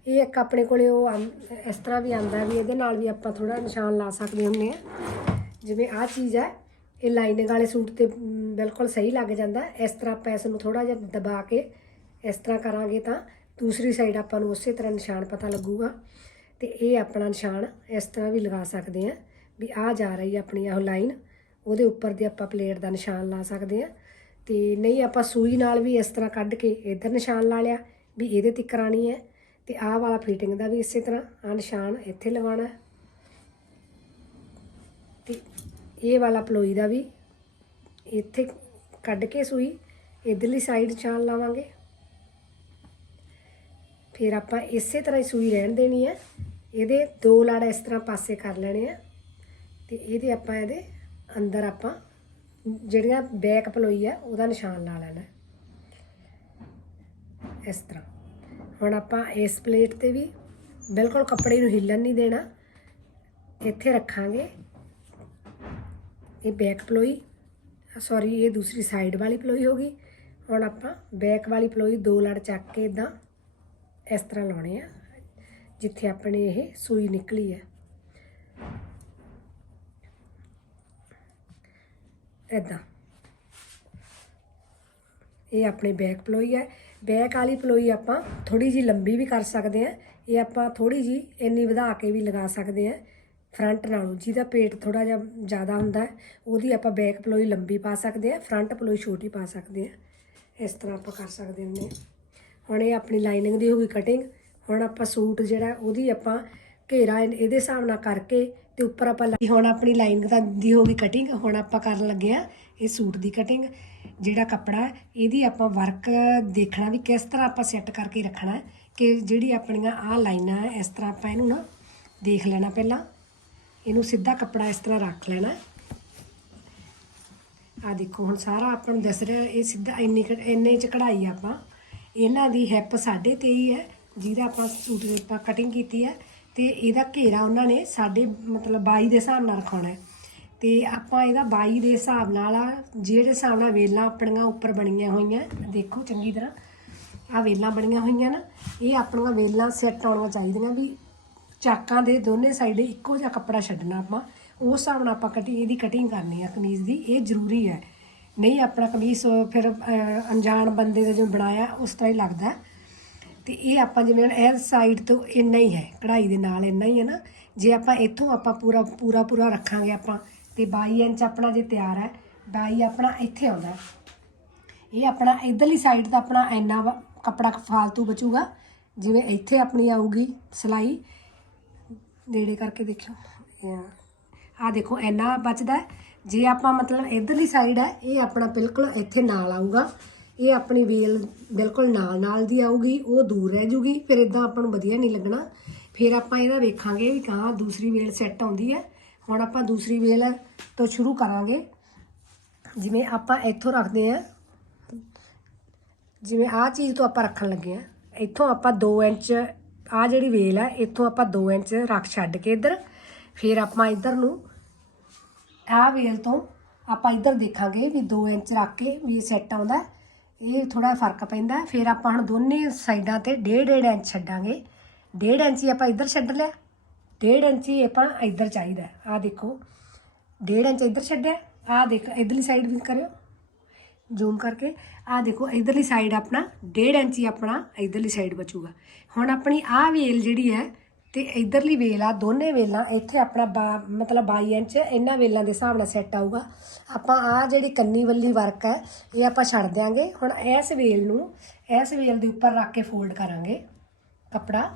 ਇਹ ਇੱਕ ਆਪਣੇ ਕੋਲੇ ਉਹ ਆਮ- ਇਸ ਤਰ੍ਹਾਂ ਵੀ ਆਂਦਾ ਵੀ ਇਹਦੇ ਨਾਲ ਵੀ ਆਪਾਂ ਥੋੜਾ ਨਿਸ਼ਾਨ ਲਾ ਸਕਦੇ ਹੁੰਦੇ ਆ ਜਿਵੇਂ ਆਹ ਚੀਜ਼ ਹੈ, ਇਹ ਲਾਈਨਿੰਗ ਵਾਲੇ ਸੂਟ ਤੇ ਬਿਲਕੁਲ ਸਹੀ ਲੱਗ ਜਾਂਦਾ। ਇਸ ਤਰ੍ਹਾਂ ਆਪਾਂ ਇਸ ਨੂੰ ਥੋੜਾ ਜਿਹਾ ਦਬਾ ਕੇ ਇਸ ਤਰ੍ਹਾਂ ਕਰਾਂਗੇ ਤਾਂ ਦੂਸਰੀ ਸਾਈਡ ਆਪਾਂ ਨੂੰ ਉਸੇ ਤਰ੍ਹਾਂ ਨਿਸ਼ਾਨ ਪਤਾ ਲੱਗੂਗਾ। ਤੇ ਇਹ ਆਪਣਾ ਨਿਸ਼ਾਨ ਇਸ ਤਰ੍ਹਾਂ ਵੀ ਲਗਾ ਸਕਦੇ ਆ ਵੀ ਆ ਜਾ ਰਹੀ ਆਪਣੀ ਆਹ ਲਾਈਨ, ਉਹਦੇ ਉੱਪਰ ਦੀ ਆਪਾਂ ਪਲੇਟ ਦਾ ਨਿਸ਼ਾਨ ਲਾ ਸਕਦੇ ਆ ਤੇ ਨਹੀਂ ਆਪਾਂ ਸੂਈ ਨਾਲ ਵੀ ਇਸ ਤਰ੍ਹਾਂ ਕੱਢ ਕੇ ਇੱਧਰ ਨਿਸ਼ਾਨ ਲਾ ਲਿਆ ਵੀ ਇਹਦੇ ਤੇ ਕਰਾਣੀ ਹੈ। ਤੇ ਆਹ ਵਾਲਾ ਫਿਟਿੰਗ ਦਾ ਵੀ ਇਸੇ ਤਰ੍ਹਾਂ ਆ ਨਿਸ਼ਾਨ ਇੱਥੇ ਲਗਾਉਣਾ ਹੈ। ਤੇ ਇਹ ਵਾਲਾ ਪਲੋਈ ਦਾ ਵੀ ਇੱਥੇ ਕੱਢ ਕੇ ਸੂਈ, ਇਧਰਲੀ ਸਾਈਡ ਚਾਲ ਲਾਵਾਂਗੇ। ਫਿਰ ਆਪਾਂ ਇਸੇ ਤਰ੍ਹਾਂ ਹੀ ਸੂਈ ਰਹਿਣ ਦੇਣੀ ਹੈ। ਇਹਦੇ ਦੋ ਲੜ ਇਸ ਤਰ੍ਹਾਂ ਪਾਸੇ ਕਰ ਲੈਣੇ ਆ। ਤੇ ਇਹਦੇ ਆਪਾਂ ਇਹਦੇ ਅੰਦਰ ਆਪਾਂ ਜਿਹੜੀਆਂ ਬੈਕ ਪਲੋਈ ਆ, ਉਹਦਾ ਨਿਸ਼ਾਨ ਲਾ ਲੈਣਾ ਇਸ ਤਰ੍ਹਾਂ। ਹੁਣ ਆਪਾਂ ਇਸ ਪਲੇਟ ਤੇ ਵੀ ਬਿਲਕੁਲ ਕੱਪੜੇ ਨੂੰ ਹਿੱਲਣ ਨਹੀਂ ਦੇਣਾ। ਇੱਥੇ ਰੱਖਾਂਗੇ। ਇਹ ਬੈਕ ਪਲੋਈ ਸੌਰੀ ਇਹ ਦੂਸਰੀ ਸਾਈਡ ਵਾਲੀ ਪਲੋਈ ਹੋ ਗਈ। ਹੁਣ ਆਪਾਂ ਬੈਕ ਵਾਲੀ ਪਲੋਈ ਦੋ ਲੜ ਚੱਕ ਕੇ ਇਦਾਂ ਇਸ ਤਰ੍ਹਾਂ ਲਾਉਣੇ ਆ, ਜਿੱਥੇ ਆਪਣੇ ਇਹ ਸੂਈ ਨਿਕਲੀ ਹੈ ਇਦਾਂ। ਇਹ ਆਪਣੀ ਬੈਕ ਪਲੋਈ ਹੈ ਬੈਕ ਵਾਲੀ ਪਲੋਈ ਆਪਾਂ ਥੋੜੀ ਜੀ ਲੰਬੀ ਵੀ ਕਰ ਸਕਦੇ ਆ ਇਹ ਆਪਾਂ ਥੋੜੀ ਜੀ ਇੰਨੀ ਵਧਾ ਕੇ ਵੀ ਲਗਾ ਸਕਦੇ ਆ ਫਰੰਟ ਨਾਲੋਂ, ਜਿਹਦਾ ਪੇਟ ਥੋੜਾ ਜਿਹਾ ਜ਼ਿਆਦਾ ਹੁੰਦਾ ਉਹਦੀ ਆਪਾਂ ਬੈਕ ਪਲੋਈ ਲੰਬੀ ਪਾ ਸਕਦੇ ਆ ਫਰੰਟ ਪਲੋਈ ਛੋਟੀ ਪਾ ਸਕਦੇ ਆ ਇਸ ਤਰ੍ਹਾਂ ਆਪਾਂ ਕਰ ਸਕਦੇ ਹੁੰਦੇ ਹਾਂ। ਹੁਣ ਇਹ ਆਪਣੀ ਲਾਈਨਿੰਗ ਦੀ ਹੋ ਗਈ ਕਟਿੰਗ। ਹੁਣ ਆਪਾਂ ਸੂਟ ਜਿਹੜਾ, ਉਹਦੀ ਆਪਾਂ ਘੇਰਾ ਇਹਦੇ ਹਿਸਾਬ ਨਾਲ ਕਰਕੇ ਤੇ ਉੱਪਰ ਆਪਾਂ ਲਾ- ਹੁਣ ਆਪਣੀ ਲਾਈਨਿੰਗ ਦਾ ਦੀ ਹੋ ਗਈ ਕਟਿੰਗ। ਹੁਣ ਆਪਾਂ ਕਰਨ ਲੱਗੇ ਆ ਇਹ ਸੂਟ ਦੀ ਕਟਿੰਗ। ਜਿਹੜਾ ਕੱਪੜਾ ਇਹਦੀ ਆਪਾਂ ਵਰਕ ਦੇਖਣਾ ਵੀ ਕਿਸ ਤਰ੍ਹਾਂ ਆਪਾਂ ਸੈੱਟ ਕਰਕੇ ਰੱਖਣਾ ਕਿ ਜਿਹੜੀ ਆਪਣੀਆਂ ਆਹ ਲਾਈਨਾਂ ਹੈ, ਇਸ ਤਰ੍ਹਾਂ ਆਪਾਂ ਇਹਨੂੰ ਨਾ ਦੇਖ ਲੈਣਾ ਪਹਿਲਾਂ। ਇਹਨੂੰ ਸਿੱਧਾ ਕੱਪੜਾ ਇਸ ਤਰ੍ਹਾਂ ਰੱਖ ਲੈਣਾ ਆ ਦੇਖੋ, ਹੁਣ ਸਾਰਾ ਆਪਾਂ ਨੂੰ ਦੱਸ ਰਿਹਾ, ਇਹ ਸਿੱਧਾ ਇੰਨੀ ਕੁ- ਇੰਨੇ ਚ ਕਢਾਈ ਆ ਆਪਾਂ। ਇਹਨਾਂ ਦੀ ਹਿੱਪ 23.5 ਹੈ ਜਿਹਦਾ ਆਪਾਂ ਸੂਟ ਦੇ ਆਪਾਂ ਕਟਿੰਗ ਕੀਤੀ ਹੈ ਤੇ ਇਹਦਾ ਘੇਰਾ ਉਹਨਾਂ ਨੇ ਸਾਡੇ ਮਤਲਬ 22 ਦੇ ਹਿਸਾਬ ਨਾਲ ਰਖਾਉਣਾ ਹੈ। ਤੇ ਆਪਾਂ ਇਹਦਾ 22 ਦੇ ਹਿਸਾਬ ਨਾਲ ਆ, ਜਿਹੜੇ ਹਿਸਾਬ ਨਾਲ ਵੇਲਾਂ ਆਪਣੀਆਂ ਉੱਪਰ ਬਣੀਆਂ ਹੋਈਆਂ, ਦੇਖੋ ਚੰਗੀ ਤਰ੍ਹਾਂ ਆ ਵੇਲਾਂ ਬਣੀਆਂ ਹੋਈਆਂ ਨਾ, ਇਹ ਆਪਣੀਆਂ ਵੇਲਾਂ ਸੈੱਟ ਆਉਣੀਆਂ ਚਾਹੀਦੀਆਂ ਵੀ ਚਾਕਾਂ ਦੇ ਦੋਨੇ ਸਾਈਡ ਇੱਕੋ ਜਿਹਾ ਕੱਪੜਾ ਛੱਡਣਾ ਆਪਾਂ, ਉਸ ਹਿਸਾਬ ਨਾਲ ਆਪਾਂ ਕਟਿੰਗ ਇਹਦੀ ਕਟਿੰਗ ਕਰਨੀ ਆ ਕਮੀਜ਼ ਦੀ, ਇਹ ਜ਼ਰੂਰੀ ਹੈ ਨਹੀਂ ਆਪਣਾ ਕਮੀਜ਼ ਫਿਰ ਅਣਜਾਣ ਬੰਦੇ ਦਾ ਜਿਵੇਂ ਬਣਾਇਆ, ਉਸ ਤਰ੍ਹਾਂ ਹੀ ਲੱਗਦਾ ਹੈ। ਤੇ ਇਹ ਆਪਾਂ ਜਿਵੇਂ ਇਹ ਸਾਈਡ ਤੋਂ ਇੰਨਾ ਹੀ ਹੈ, ਕਢਾਈ ਦੇ ਨਾਲ ਇੰਨਾ ਹੀ ਹੈ ਨਾ, ਜੇ ਆਪਾਂ ਇੱਥੋਂ ਆਪਾਂ ਪੂਰਾ ਪੂਰਾ ਪੂਰਾ ਰੱਖਾਂਗੇ ਆਪਾਂ ਤੇ 22 ਇੰਚ ਆਪਣਾ ਜੇ ਤਿਆਰ ਹੈ 22 ਆਪਣਾ ਇੱਥੇ ਆਉਂਦਾ ਇਹ ਆਪਣਾ ਇਧਰਲੀ ਸਾਈਡ ਦਾ ਆਪਣਾ ਇੰਨਾ ਵਾ- ਕੱਪੜਾ ਫਾਲਤੂ ਬਚੂਗਾ, ਜਿਵੇਂ ਇੱਥੇ ਆਪਣੀ ਆਊਗੀ ਸਿਲਾਈ। ਨੇੜੇ ਕਰਕੇ ਦੇਖਿਓ। ਆ। ਦੇਖੋ, ਇੰਨਾ ਬਚਦਾ ਜੇ ਆਪਾਂ ਮਤਲਬ ਇਧਰਲੀ ਸਾਈਡ ਹੈ, ਇਹ ਆਪਣਾ ਬਿਲਕੁਲ ਇੱਥੇ ਨਾਲ ਆਊਗਾ। ਇਹ ਆਪਣੀ ਵੇਲ ਬਿਲਕੁਲ ਨਾਲ ਨਾਲ ਦੀ ਆਊਗੀ, ਉਹ ਦੂਰ ਰਹਿ ਜੂਗੀ, ਫਿਰ ਇਦਾਂ ਆਪਾਂ ਨੂੰ ਵਧੀਆ ਨਹੀਂ ਲੱਗਣਾ। ਫਿਰ ਆਪਾਂ ਇਹਦਾ ਵੇਖਾਂਗੇ ਵੀ ਕਹਾਂ ਦੂਸਰੀ ਵੇਲ ਸੈੱਟ ਆਉਂਦੀ ਹੈ। ਹੁਣ ਆਪਾਂ ਦੂਸਰੀ ਵੇਲ ਤੋਂ ਸ਼ੁਰੂ ਕਰਾਂਗੇ। ਜਿਵੇਂ ਆਪਾਂ ਇੱਥੋਂ ਰੱਖਦੇ ਆ ਜਿਵੇਂ ਆਹ ਚੀਜ਼ ਤੋਂ ਆਪਾਂ ਰੱਖਣ ਲੱਗੇ ਆ ਇੱਥੋਂ ਆਪਾਂ 2 ਇੰਚ, ਆਹ ਜਿਹੜੀ ਵੇਲ ਹੈ ਇੱਥੋਂ ਆਪਾਂ 2 ਇੰਚ ਰੱਖ ਛੱਡ ਕੇ ਇੱਧਰ। ਫਿਰ ਆਪਾਂ ਇੱਧਰ ਨੂੰ ਆਹ ਵੇਲ ਤੋਂ ਆਪਾਂ ਇੱਧਰ ਦੇਖਾਂਗੇ ਵੀ 2 ਇੰਚ ਰੱਖ ਕੇ ਵੀ ਸੈੱਟ ਆਉਂਦਾ ਇਹ ਥੋੜਾ ਫ਼ਰਕ ਪੈਂਦਾ ਫਿਰ ਆਪਾਂ ਹੁਣ ਦੋਨੇ ਸਾਈਡਾਂ ਤੇ 1.5 ਇੰਚ ਛੱਡਾਂਗੇ। 1.5 ਇੰਚ ਹੀ ਆਪਾਂ ਇੱਧਰ ਛੱਡ ਲਿਆ। ਡੇਢ ਇੰਚ ਹੀ ਆਪਾਂ ਇੱਧਰ ਚਾਹੀਦਾ ਆਹ ਦੇਖੋ, ਡੇਢ ਇੰਚ ਇੱਧਰ ਛੱਡਿਆ, ਆਹ ਦੇਖ, ਇਧਰਲੀ ਸਾਈਡ ਵੀ ਕਰਿਓ। ਜ਼ੂਮ ਕਰਕੇ, ਆਹ ਦੇਖੋ, ਇਧਰਲੀ ਸਾਈਡ ਆਪਣਾ, ਡੇਢ ਇੰਚ ਹੀ ਆਪਣਾ ਇਧਰਲੀ ਸਾਈਡ ਬਚੂਗਾ। ਹੁਣ ਆਪਣੀ ਆਹ ਵੇਲ ਜਿਹੜੀ ਹੈ ਤੇ ਇਧਰਲੀ ਵੇਲ ਆ, ਦੋਨੇ ਵੇਲਾਂ ਇੱਥੇ ਆਪਣਾ ਬਾ- ਮਤਲਬ 22 ਇੰਚ, ਇਹਨਾਂ ਵੇਲਾਂ ਦੇ ਹਿਸਾਬ ਨਾਲ ਸੈੱਟ ਆਊਗਾ। ਆਪਾਂ ਆਹ ਜਿਹੜੀ ਕੰਨੀ ਵੱਲੀ ਵਰਕ ਹੈ, ਇਹ ਆਪਾਂ ਛੱਡ ਦਿਆਂਗੇ। ਹੁਣ ਇਸ ਵੇਲ ਨੂੰ, ਇਸ ਵੇਲ ਦੇ ਉੱਪਰ ਰੱਖ ਕੇ ਫੋਲਡ ਕਰਾਂਗੇ ਕੱਪੜਾ,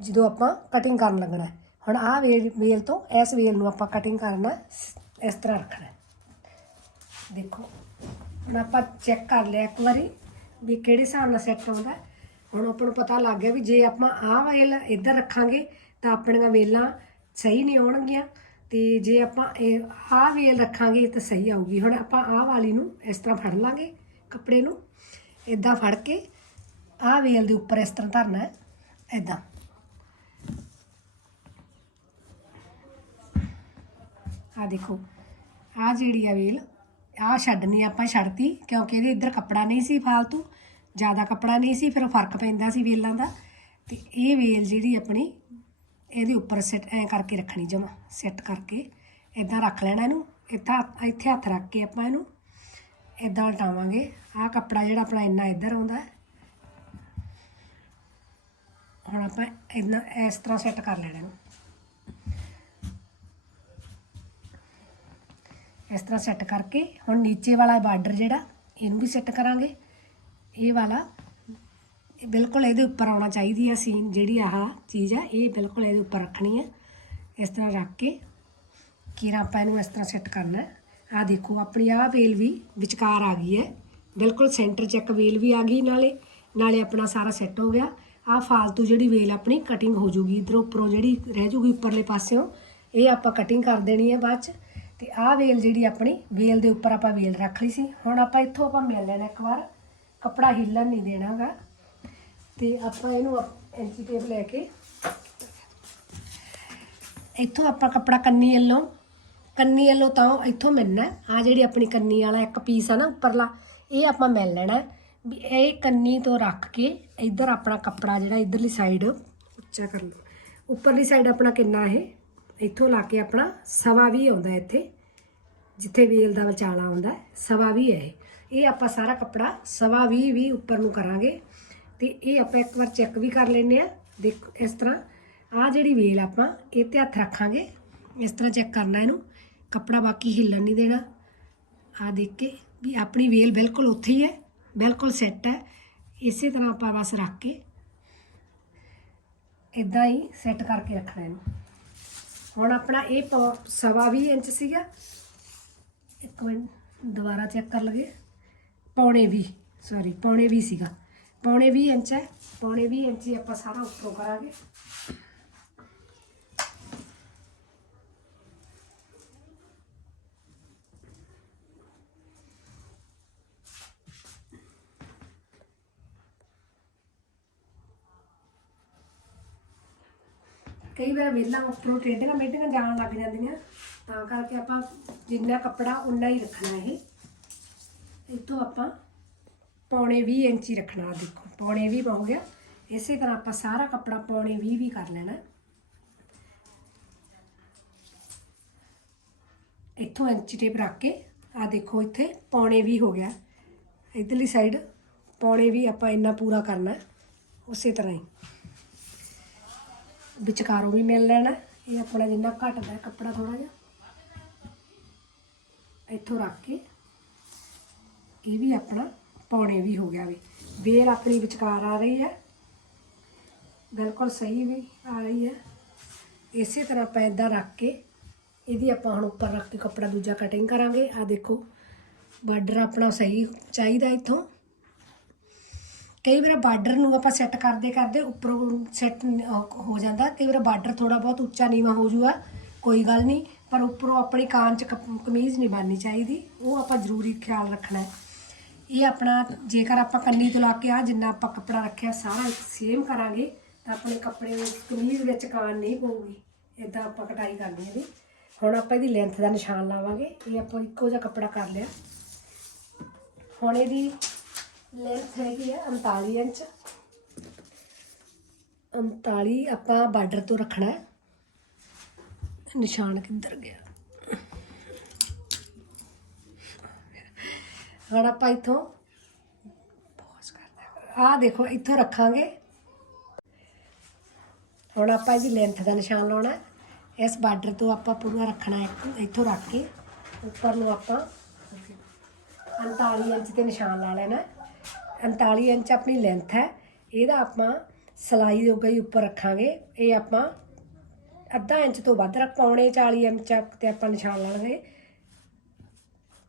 ਜਦੋਂ ਆਪਾਂ ਕਟਿੰਗ ਕਰਨ ਲੱਗਣਾ ਹੈ। ਹੁਣ ਆਹ ਵੇਲ ਵੇਲ ਤੋਂ ਇਸ ਵੇਲ ਨੂੰ ਆਪਾਂ ਕਟਿੰਗ ਕਰਨਾ ਇਸ ਤਰ੍ਹਾਂ ਰੱਖਣਾ ਦੇਖੋ, ਹੁਣ ਆਪਾਂ ਚੈੱਕ ਕਰ ਲਿਆ ਇੱਕ ਵਾਰੀ ਵੀ ਕਿਹੜੇ ਹਿਸਾਬ ਨਾਲ ਸੈੱਟ ਆਉਂਦਾ ਹੁਣ ਆਪਾਂ ਨੂੰ ਪਤਾ ਲੱਗ ਗਿਆ ਵੀ ਜੇ ਆਪਾਂ ਆਹ ਵੇਲ ਇੱਧਰ ਰੱਖਾਂਗੇ ਤਾਂ ਆਪਣੀਆਂ ਵੇਲਾਂ ਸਹੀ ਨਹੀਂ ਆਉਣਗੀਆਂ ਤੇ ਜੇ ਆਪਾਂ ਇਹ ਆਹ ਵੇਲ ਰੱਖਾਂਗੇ ਤਾਂ ਸਹੀ ਆਊਗੀ। ਹੁਣ ਆਪਾਂ ਆਹ ਵਾਲੀ ਨੂੰ ਇਸ ਤਰ੍ਹਾਂ ਫੜ ਲਾਂਗੇ ਕੱਪੜੇ ਨੂੰ ਇਦਾਂ ਫੜ ਕੇ ਆਹ ਵੇਲ ਦੇ ਉੱਪਰ ਇਸ ਤਰ੍ਹਾਂ ਧਰਨਾ ਹੈ ਇਦਾਂ ਆ ਦੇਖੋ ਆ ਜਿਹੜੀ ਆ ਵੇਲ ਆ ਛੱਡਣੀ ਆਪਾਂ ਛੱਡਤੀ, ਕਿਉਂਕਿ ਇਹਦੇ ਇੱਧਰ ਕੱਪੜਾ ਨਹੀਂ ਸੀ ਫਾਲਤੂ, ਜ਼ਿਆਦਾ ਕੱਪੜਾ ਨਹੀਂ ਸੀ, ਫਿਰ ਫ਼ਰਕ ਪੈਂਦਾ ਸੀ ਵੇਲਾਂ ਦਾ। ਤੇ ਇਹ ਵੇਲ ਜਿਹੜੀ ਆਪਣੀ, ਇਹਦੇ ਉੱਪਰ ਸੈੱਟ ਐ ਕਰਕੇ ਰੱਖਣੀ ਜਮਾ ਸੈੱਟ ਕਰਕੇ ਇਦਾਂ ਰੱਖ ਲੈਣਾ ਇਹਨੂੰ, ਇੱਥਾ ਇੱਥੇ ਹੱਥ ਰੱਖ ਕੇ ਆਪਾਂ ਇਹਨੂੰ ਇਦਾਂ ਉਲਟਾਵਾਂਗੇ। ਆਹ ਕੱਪੜਾ ਜਿਹੜਾ ਆਪਣਾ ਇੰਨਾ ਇੱਧਰ ਆਉਂਦਾ ਹੁਣ ਆਪਾਂ ਇੰਨਾ ਇਸ ਤਰ੍ਹਾਂ ਸੈੱਟ ਕਰ ਲੈਣਾ ਇਹਨੂੰ। ਇਸ ਤਰ੍ਹਾਂ ਸੈੱਟ ਕਰਕੇ ਹੁਣ ਨੀਚੇ ਵਾਲਾ ਬਾਰਡਰ ਜਿਹੜਾ, ਇਹਨੂੰ ਵੀ ਸੈੱਟ ਕਰਾਂਗੇ। ਇਹ ਵਾਲਾ ਬਿਲਕੁਲ ਇਹਦੇ ਉੱਪਰ ਆਉਣਾ ਚਾਹੀਦੀ ਹੈ ਸੀਨ ਜਿਹੜੀ ਆਹ ਚੀਜ਼ ਹੈ ਇਹ ਬਿਲਕੁਲ ਇਹਦੇ ਉੱਪਰ ਰੱਖਣੀ ਹੈ ਇਸ ਤਰ੍ਹਾਂ ਰੱਖ ਕੇ ਕੀਰਾ ਆਪਾਂ ਇਹਨੂੰ ਇਸ ਤਰ੍ਹਾਂ ਸੈੱਟ ਕਰਨਾ ਹੈ। ਆਹ ਦੇਖੋ, ਆਪਣੀ ਆਹ ਵੇਲ ਵੀ ਵਿਚਕਾਰ ਆ ਗਈ ਹੈ। ਬਿਲਕੁਲ ਸੈਂਟਰ 'ਚ ਇੱਕ ਵੇਲ ਵੀ ਆ ਗਈ ਨਾਲੇ ਨਾਲੇ ਆਪਣਾ ਸਾਰਾ ਸੈੱਟ ਹੋ ਗਿਆ। ਆਹ ਫਾਲਤੂ ਜਿਹੜੀ ਵੇਲ ਆਪਣੀ ਕਟਿੰਗ ਹੋ ਜੂਗੀ, ਇਧਰੋਂ ਉੱਪਰੋਂ ਜਿਹੜੀ ਰਹਿ ਜੂਗੀ, ਉੱਪਰਲੇ ਪਾਸਿਓਂ, ਇਹ ਆਪਾਂ ਕਟਿੰਗ ਕਰ ਦੇਣੀ ਹੈ ਬਾਅਦ 'ਚ। ਤੇ ਆਹ ਵੇਲ ਜਿਹੜੀ ਆਪਣੀ, ਵੇਲ ਦੇ ਉੱਪਰ ਆਪਾਂ ਵੇਲ ਰੱਖ ਲਈ ਸੀ। ਹੁਣ ਆਪਾਂ ਇੱਥੋਂ ਆਪਾਂ ਮਿਲ ਲੈਣਾ ਇੱਕ ਵਾਰ। ਕੱਪੜਾ ਹਿੱਲਣ ਨਹੀਂ ਦੇਣਾਗਾ। ਤੇ ਆਪਾਂ ਇਹਨੂੰ ਐਂਚੀ ਟੇਪ ਲੈ ਕੇ ਇੱਥੋਂ ਆਪਾਂ ਕੱਪੜਾ ਕੰਨੀ ਵੱਲੋਂ ਕੰਨੀ ਵੱਲੋਂ ਤਾਂ ਇੱਥੋਂ ਮਿਲਣਾ ਆ ਜਿਹੜੀ ਆਪਣੀ ਕੰਨੀ ਵਾਲਾ ਇੱਕ ਪੀਸ ਆ ਨਾ ਉੱਪਰਲਾ, ਇਹ ਆਪਾਂ ਮਿਲ ਲੈਣਾ ਵੀ ਇਹ ਕੰਨੀ ਤੋਂ ਰੱਖ ਕੇ ਇੱਧਰ ਆਪਣਾ ਕੱਪੜਾ ਜਿਹੜਾ ਇੱਧਰਲੀ ਸਾਈਡ ਉੱਚਾ ਕਰ ਲਓ। ਉੱਪਰਲੀ ਸਾਈਡ ਆਪਣਾ ਕਿੰਨਾ ਇਹ? ਇੱਥੋਂ ਲਾ ਕੇ ਆਪਣਾ ਸਵਾ ਵੀ ਆਉਂਦਾ ਇੱਥੇ, ਜਿੱਥੇ ਵੇਲ ਦਾ ਵਿਚਾਲਾ ਆਉਂਦਾ ਸਵਾ ਵੀ ਹੈ ਇਹ। ਇਹ ਆਪਾਂ ਸਾਰਾ ਕੱਪੜਾ ਸਵਾ ਵੀ ਵੀ ਉੱਪਰ ਨੂੰ ਕਰਾਂਗੇ ਤੇ ਇਹ ਆਪਾਂ ਇੱਕ ਵਾਰ ਚੈੱਕ ਵੀ ਕਰ ਲੈਨੇ ਆ ਦੇਖੋ, ਇਸ ਤਰ੍ਹਾਂ ਆ ਜਿਹੜੀ ਵੇਲ ਆਪਾਂ ਇਹ ਤੇ ਹੱਥ ਰੱਖਾਂਗੇ, ਇਸ ਤਰ੍ਹਾਂ ਚੈੱਕ ਕਰਨਾ ਇਹਨੂੰ। ਕੱਪੜਾ ਬਾਕੀ ਹਿੱਲਣ ਨਹੀਂ ਦੇਣਾ। ਆ ਦੇਖ ਕੇ ਵੀ ਆਪਣੀ ਵੇਲ ਬਿਲਕੁਲ ਉੱਥੇ ਹੀ ਹੈ, ਬਿਲਕੁਲ ਸੈੱਟ ਹੈ। ਇਸੇ ਤਰ੍ਹਾਂ ਆਪਾਂ ਬਸ ਰੱਖ ਕੇ ਇਦਾਂ ਹੀ ਸੈੱਟ ਕਰਕੇ ਰੱਖਣਾ ਇਹਨੂੰ। ਹੁਣ ਆਪਣਾ ਇਹ ਪੌ- ਸਵਾ ਵੀਹ ਇੰਚ ਸੀਗਾ। ਇੱਕ ਮਿੰਟ, ਦੁਬਾਰਾ ਚੈੱਕ ਕਰ ਲਗੇ ਪੌਣੇ 20 ਸੌਰੀ ਪੌਣੇ 20 ਸੀਗਾ। ਪੌਣੇ 20 ਇੰਚ ਹੈ। ਪੌਣੇ 20 ਇੰਚ ਹੀ ਆਪਾਂ ਸਾਰਾ ਉੱਪਰੋਂ ਕਰਾਂਗੇ। ਕਈ ਵਾਰ ਵੇਲਾਂ ਉੱਪਰੋਂ ਟੇਢੀਆਂ ਮੇਢੀਆਂ ਜਾਣ ਲੱਗ ਜਾਂਦੀਆਂ, ਤਾਂ ਕਰਕੇ ਆਪਾਂ ਜਿੰਨਾ ਕੱਪੜਾ ਉਨਾ ਹੀ ਰੱਖਣਾ ਇਹ। ਇੱਥੋਂ ਆਪਾਂ ਪੌਣੇ 20 ਇੰਚ ਹੀ ਰੱਖਣਾ ਦੇਖੋ, ਪੌਣੇ 20 ਹੋ ਗਿਆ। ਇਸੇ ਤਰ੍ਹਾਂ ਆਪਾਂ ਸਾਰਾ ਕੱਪੜਾ ਪੌਣੇ 20 ਵੀ ਕਰ ਲੈਣਾ। ਇੱਥੋਂ ਇੰਚੀ ਟੇਪ ਰੱਖ ਕੇ, ਆ ਦੇਖੋ ਇੱਥੇ ਪੌਣੇ 20 ਹੋ ਗਿਆ। ਇਧਰਲੀ ਸਾਈਡ ਪੌਣੇ 20 ਆਪਾਂ ਇੰਨਾ ਪੂਰਾ ਕਰਨਾ, ਉਸੇ ਤਰ੍ਹਾਂ ਹੀ। ਵਿਚਕਾਰੋਂ ਵੀ ਮਿਲ ਲੈਣਾ। ਇਹ ਆਪਣਾ ਜਿੰਨਾ ਘਟਦਾ ਕੱਪੜਾ ਥੋੜਾ ਜਿਹਾ। ਇੱਥੋਂ ਰੱਖ ਕੇ ਇਹ ਵੀ ਆਪਣਾ ਪੌਣੇ ਵੀ ਹੋ ਗਿਆ ਵੀ। ਵੇਲ ਆਪਣੀ ਵਿਚਕਾਰ ਆ ਰਹੀ ਹੈ। ਬਿਲਕੁਲ ਸਹੀ ਵੀ ਆ ਰਹੀ ਹੈ। ਇਸੇ ਤਰ੍ਹਾਂ ਆਪਾਂ ਏਦਾਂ ਰੱਖ ਕੇ ਇਹਦੀ ਆਪਾਂ ਹੁਣ ਉੱਪਰ ਰੱਖ ਕੇ ਕੱਪੜਾ ਦੂਜਾ ਕਟਿੰਗ ਕਰਾਂਗੇ। ਆ ਦੇਖੋ, ਬਾਰਡਰ ਆਪਣਾ ਸਹੀ ਚਾਹੀਦਾ ਇੱਥੋਂ। ਕਈ ਵਾਰ ਬਾਰਡਰ ਨੂੰ ਆਪਾਂ ਸੈੱਟ ਕਰਦੇ ਕਰਦੇ ਉੱਪਰੋਂ ਸੈੱਟ ਹੋ ਜਾਂਦਾ। ਕਈ ਵਾਰ ਬਾਰਡਰ ਥੋੜਾ ਬਹੁਤ ਉੱਚਾ ਨੀਵਾ ਹੋ ਜੂਗਾ, ਕੋਈ ਗੱਲ ਨਹੀਂ। ਪਰ ਉੱਪਰੋਂ ਆਪਣੀ ਕਾਨ ਚ ਕਪ- ਕਮੀਜ਼ ਨਹੀਂ ਬਣਨੀ ਚਾਹੀਦੀ। ਉਹ ਆਪਾਂ ਜ਼ਰੂਰੀ ਖਿਆਲ ਰੱਖਣਾ ਹੈ। ਇਹ ਆਪਣਾ, ਜੇਕਰ ਆਪਾਂ ਕੰਨੀ ਤੋਂ ਲਾ ਕੇ ਆ, ਜਿੰਨਾ ਆਪਾਂ ਕੱਪੜਾ ਰੱਖਿਆ ਸਾਰਾ ਸੇਮ ਕਰਾਂਗੇ, ਤਾਂ ਆਪਣੇ ਕੱਪੜੇ ਕਮੀਜ਼ ਵਿੱਚ ਕਾਨ ਨਹੀਂ ਪਊਗੀ ਇਦਾਂ ਆਪਾਂ ਕਟਾਈ ਕਰਨੀ ਹੈ ਇਹਦੀ। ਹੁਣ ਆਪਾਂ ਇਹਦੀ ਲੈਂਥ ਦਾ ਨਿਸ਼ਾਨ ਲਾਵਾਂਗੇ। ਇਹ ਆਪਾਂ ਇੱਕੋ ਜਿਹਾ ਕੱਪੜਾ ਕਰ ਲਿਆ। ਹੁਣ ਇਹਦੀ ਲੈਂਥ ਹੈਗੀ ਹੈ 39 ਇੰਚ। 39 ਆਪਾਂ ਬਾਰਡਰ ਤੋਂ ਰੱਖਣਾ ਹੈ। ਨਿਸ਼ਾਨ ਕਿੱਧਰ ਗਿਆ? ਹੁਣ ਆਪਾਂ ਇੱਥੋਂ ਪੌਜ਼ ਕਰਦੇ ਆ ਦੇਖੋ, ਇੱਥੋਂ ਰੱਖਾਂਗੇ। ਹੁਣ ਆਪਾਂ ਇਹਦੀ ਲੈਂਥ ਦਾ ਨਿਸ਼ਾਨ ਲਾਉਣਾ ਇਸ ਬਾਰਡਰ ਤੋਂ ਆਪਾਂ ਪੂਰਾ ਰੱਖਣਾ ਹੈ ਇੱਕ ਇੱਥੋਂ ਰੱਖ ਕੇ। ਉੱਪਰ ਨੂੰ ਆਪਾਂ 39 ਇੰਚ ਤੇ ਨਿਸ਼ਾਨ ਲਾ ਲੈਣਾ 39 ਇੰਚ ਆਪਣੀ ਲੈਂਥ ਹੈ। ਇਹਦਾ ਆਪਾਂ ਸਲਾਈ ਦੇ ਗਈ ਉੱਪਰ ਰੱਖਾਂਗੇ। ਇਹ ਆਪਾਂ ਅੱਧਾ ਇੰਚ ਤੋਂ ਵੱਧ ਰੱਖ ਪਾਉਣੇ 40 ਇੰਚ ਤੇ ਆਪਾਂ ਨਿਸ਼ਾਨ ਲਾਵਾਂਗੇ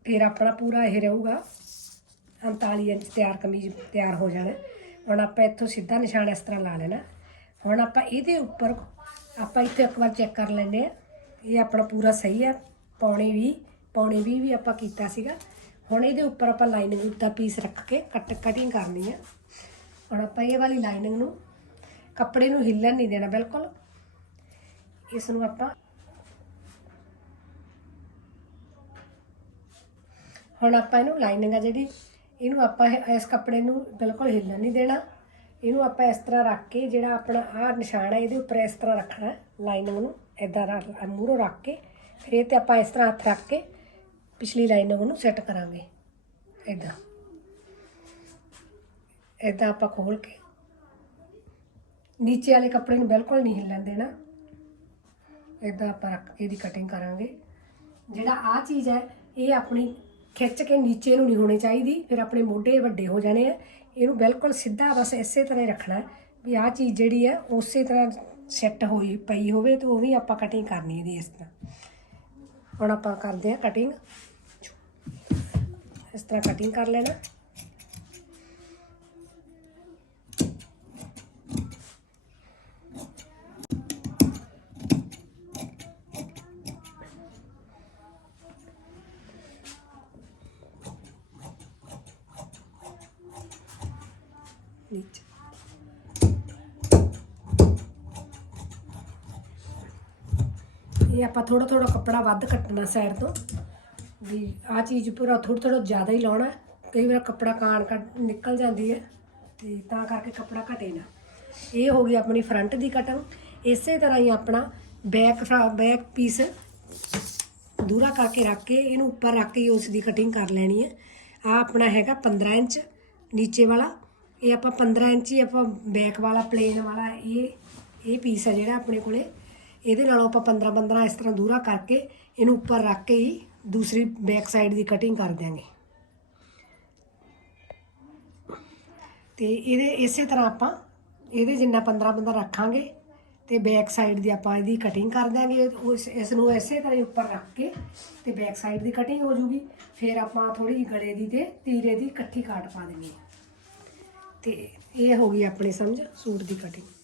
ਫਿਰ ਆਪਣਾ ਪੂਰਾ ਇਹ ਰਹੂਗਾ। 39 ਇੰਚ ਤਿਆਰ ਕਮੀਜ਼ ਤਿਆਰ ਹੋ ਜਾਣਾ। ਹੁਣ ਆਪਾਂ ਇੱਥੋਂ ਸਿੱਧਾ ਨਿਸ਼ਾਨ ਇਸ ਤਰ੍ਹਾਂ ਲਾ ਲੈਣਾ। ਹੁਣ ਆਪਾਂ ਇਹਦੇ ਉੱਪਰ ਆਪਾਂ ਇੱਥੇ ਇੱਕ ਵਾਰ ਚੈੱਕ ਕਰ ਲੈਂਦੇ ਆ ਇਹ ਆਪਣਾ ਪੂਰਾ ਸਹੀ ਹੈ। ਪੌਣੇ ਵੀ ਪੌਣੇ 20 ਵੀ ਆਪਾਂ ਕੀਤਾ ਸੀਗਾ। ਹੁਣ ਇਹਦੇ ਉੱਪਰ ਆਪਾਂ ਲਾਈਨਿੰਗ ਦਾ ਪੀਸ ਰੱਖ ਕੇ ਕੱਟ ਕਟਿੰਗ ਕਰਨੀ ਹੈ ਹੁਣ ਆਪਾਂ ਇਹ ਵਾਲੀ ਲਾਈਨਿੰਗ ਨੂੰ ਕੱਪੜੇ ਨੂੰ ਹਿੱਲਣ ਨਹੀਂ ਦੇਣਾ ਬਿਲਕੁਲ। ਇਸ ਨੂੰ ਆਪਾਂ ਹੁਣ ਆਪਾਂ ਇਹਨੂੰ ਲਾਈਨਿੰਗ ਆ ਜਿਹੜੀ, ਇਹਨੂੰ ਆਪਾਂ ਇਸ ਕੱਪੜੇ ਨੂੰ ਬਿਲਕੁਲ ਹਿੱਲਣ ਨਹੀਂ ਦੇਣਾ। ਇਹਨੂੰ ਆਪਾਂ ਇਸ ਤਰ੍ਹਾਂ ਰੱਖ ਕੇ ਜਿਹੜਾ ਆਪਣਾ ਆਹ ਨਿਸ਼ਾਨ ਹੈ ਇਹਦੇ ਉੱਪਰ ਇਸ ਤਰ੍ਹਾਂ ਰੱਖਣਾ ਲਾਈਨਿੰਗ ਨੂੰ ਇਦਾਂ ਰੱਖ ਮੂਹਰੋਂ ਰੱਖ ਕੇ, ਫਿਰ ਇਹ ਤੇ ਆਪਾਂ ਇਸ ਤਰ੍ਹਾਂ ਹੱਥ ਰੱਖ ਕੇ ਪਿਛਲੀ ਲਾਈਨਿੰਗ ਨੂੰ ਸੈੱਟ ਕਰਾਂਗੇ। ਇਦਾਂ ਇਦਾਂ ਆਪਾਂ ਖੋਲ ਕੇ ਨੀਚੇ ਵਾਲੇ ਕੱਪੜੇ ਨੂੰ ਬਿਲਕੁਲ ਨਹੀਂ ਹਿੱਲਣ ਦੇਣਾ। ਇਦਾਂ ਆਪਾਂ ਰੱਖ ਕੇ ਇਹਦੀ ਕਟਿੰਗ ਕਰਾਂਗੇ। ਜਿਹੜਾ ਆ ਚੀਜ਼ ਹੈ, ਇਹ ਆਪਣੀ ਖਿੱਚ ਕੇ ਨੀਚੇ ਨੂੰ ਨਹੀਂ ਹੋਣੀ ਚਾਹੀਦੀ, ਫਿਰ ਆਪਣੇ ਮੋਢੇ ਵੱਡੇ ਹੋ ਜਾਣੇ ਆ। ਇਹਨੂੰ ਬਿਲਕੁਲ ਸਿੱਧਾ ਬਸ ਇਸੇ ਤਰ੍ਹਾਂ ਹੀ ਰੱਖਣਾ ਵੀ ਆ ਚੀਜ਼ ਜਿਹੜੀ ਹੈ, ਉਸੇ ਤਰ੍ਹਾਂ ਸੈੱਟ ਹੋਈ ਪਈ ਹੋਵੇ ਤੇ ਉਹ ਵੀ ਆਪਾਂ ਕਟਿੰਗ ਕਰਨੀ ਇਹਦੀ ਇਸ ਤਰ੍ਹਾਂ। ਹੁਣ ਆਪਾਂ ਕਰਦੇ ਹਾਂ ਕਟਿੰਗ ਇਸ ਤਰ੍ਹਾਂ ਕਟਿੰਗ ਕਰ ਲੈਣਾ। ਨੀਚੇ। ਇਹ ਆਪਾਂ ਥੋੜਾ ਥੋੜਾ ਕੱਪੜਾ ਵੱਧ ਕੱਟਣਾ ਸਾਈਡ ਤੋਂ। ਵੀ ਆ ਚੀਜ਼ ਪੂਰਾ ਥੋੜਾ ਥੋੜਾ ਜ਼ਿਆਦਾ ਹੀ ਲਾਉਣਾ। ਕਈ ਵਾਰ ਕੱਪੜਾ ਕਾਣ ਕੱਟ ਨਿਕਲ ਜਾਂਦੀ ਹੈ, ਤੇ ਤਾਂ ਕਰਕੇ ਕੱਪੜਾ ਘਟੇ ਨਾ। ਇਹ ਹੋ ਗਈ ਆਪਣੀ ਫਰੰਟ ਦੀ ਕਟਿੰਗ ਇਸੇ ਤਰ੍ਹਾਂ ਹੀ ਆਪਣਾ ਬੈਕ ਬੈਕ ਪੀਸ ਦੂਰਾ ਕਰਕੇ ਰੱਖ ਕੇ ਇਹਨੂੰ ਉੱਪਰ ਰੱਖ ਕੇ ਉਸ ਦੀ ਕਟਿੰਗ ਕਰ ਲੈਣੀ ਹੈ। ਆ ਆਪਣਾ ਹੈਗਾ 15 ਇੰਚ ਨੀਚੇ ਵਾਲਾ। ਇਹ ਆਪਾਂ 15 ਇੰਚ ਹੀ ਆਪਾਂ ਬੈਕ ਵਾਲਾ ਪਲੇਨ ਵਾਲਾ, ਇਹ ਇਹ ਪੀਸ ਹੈ ਜਿਹੜਾ ਆਪਣੇ ਕੋਲੇ। ਇਹਦੇ ਨਾਲੋਂ ਆਪਾਂ 15 15 ਇਸ ਤਰ੍ਹਾਂ ਦੂਰਾ ਕਰਕੇ ਇਹਨੂੰ ਉੱਪਰ ਰੱਖ ਕੇ ਹੀ ਦੂਸਰੀ ਬੈਕ ਸਾਈਡ ਦੀ ਕਟਿੰਗ ਕਰ ਦਿਆਂਗੇ। ਤੇ ਇਹਦੇ ਇਸੇ ਤਰ੍ਹਾਂ ਆਪਾਂ ਇਹਦੇ ਜਿੰਨਾ 15 15 ਰੱਖਾਂਗੇ ਤੇ ਬੈਕ ਸਾਈਡ ਦੀ ਆਪਾਂ ਇਹਦੀ ਕਟਿੰਗ ਕਰ ਦਿਆਂਗੇ। ਉਸ ਇਸ ਨੂੰ ਇਸੇ ਤਰ੍ਹਾਂ ਹੀ ਉੱਪਰ ਰੱਖ ਕੇ ਤੇ ਬੈਕ ਸਾਈਡ ਦੀ ਕਟਿੰਗ ਹੋ ਜੂਗੀ। ਫਿਰ ਆਪਾਂ ਥੋੜੀ ਜਿਹੀ ਗਲੇ ਦੀ ਤੇ ਤੀਰੇ ਦੀ ਇਕੱਠੀ ਕਾਟ ਪਾ ਦੇਣੀ ਹੈ। ਤੇ ਇਹ ਹੋ ਗਈ ਆਪਣੀ ਸਮਝ ਸੂਟ ਦੀ ਕਟਿੰਗ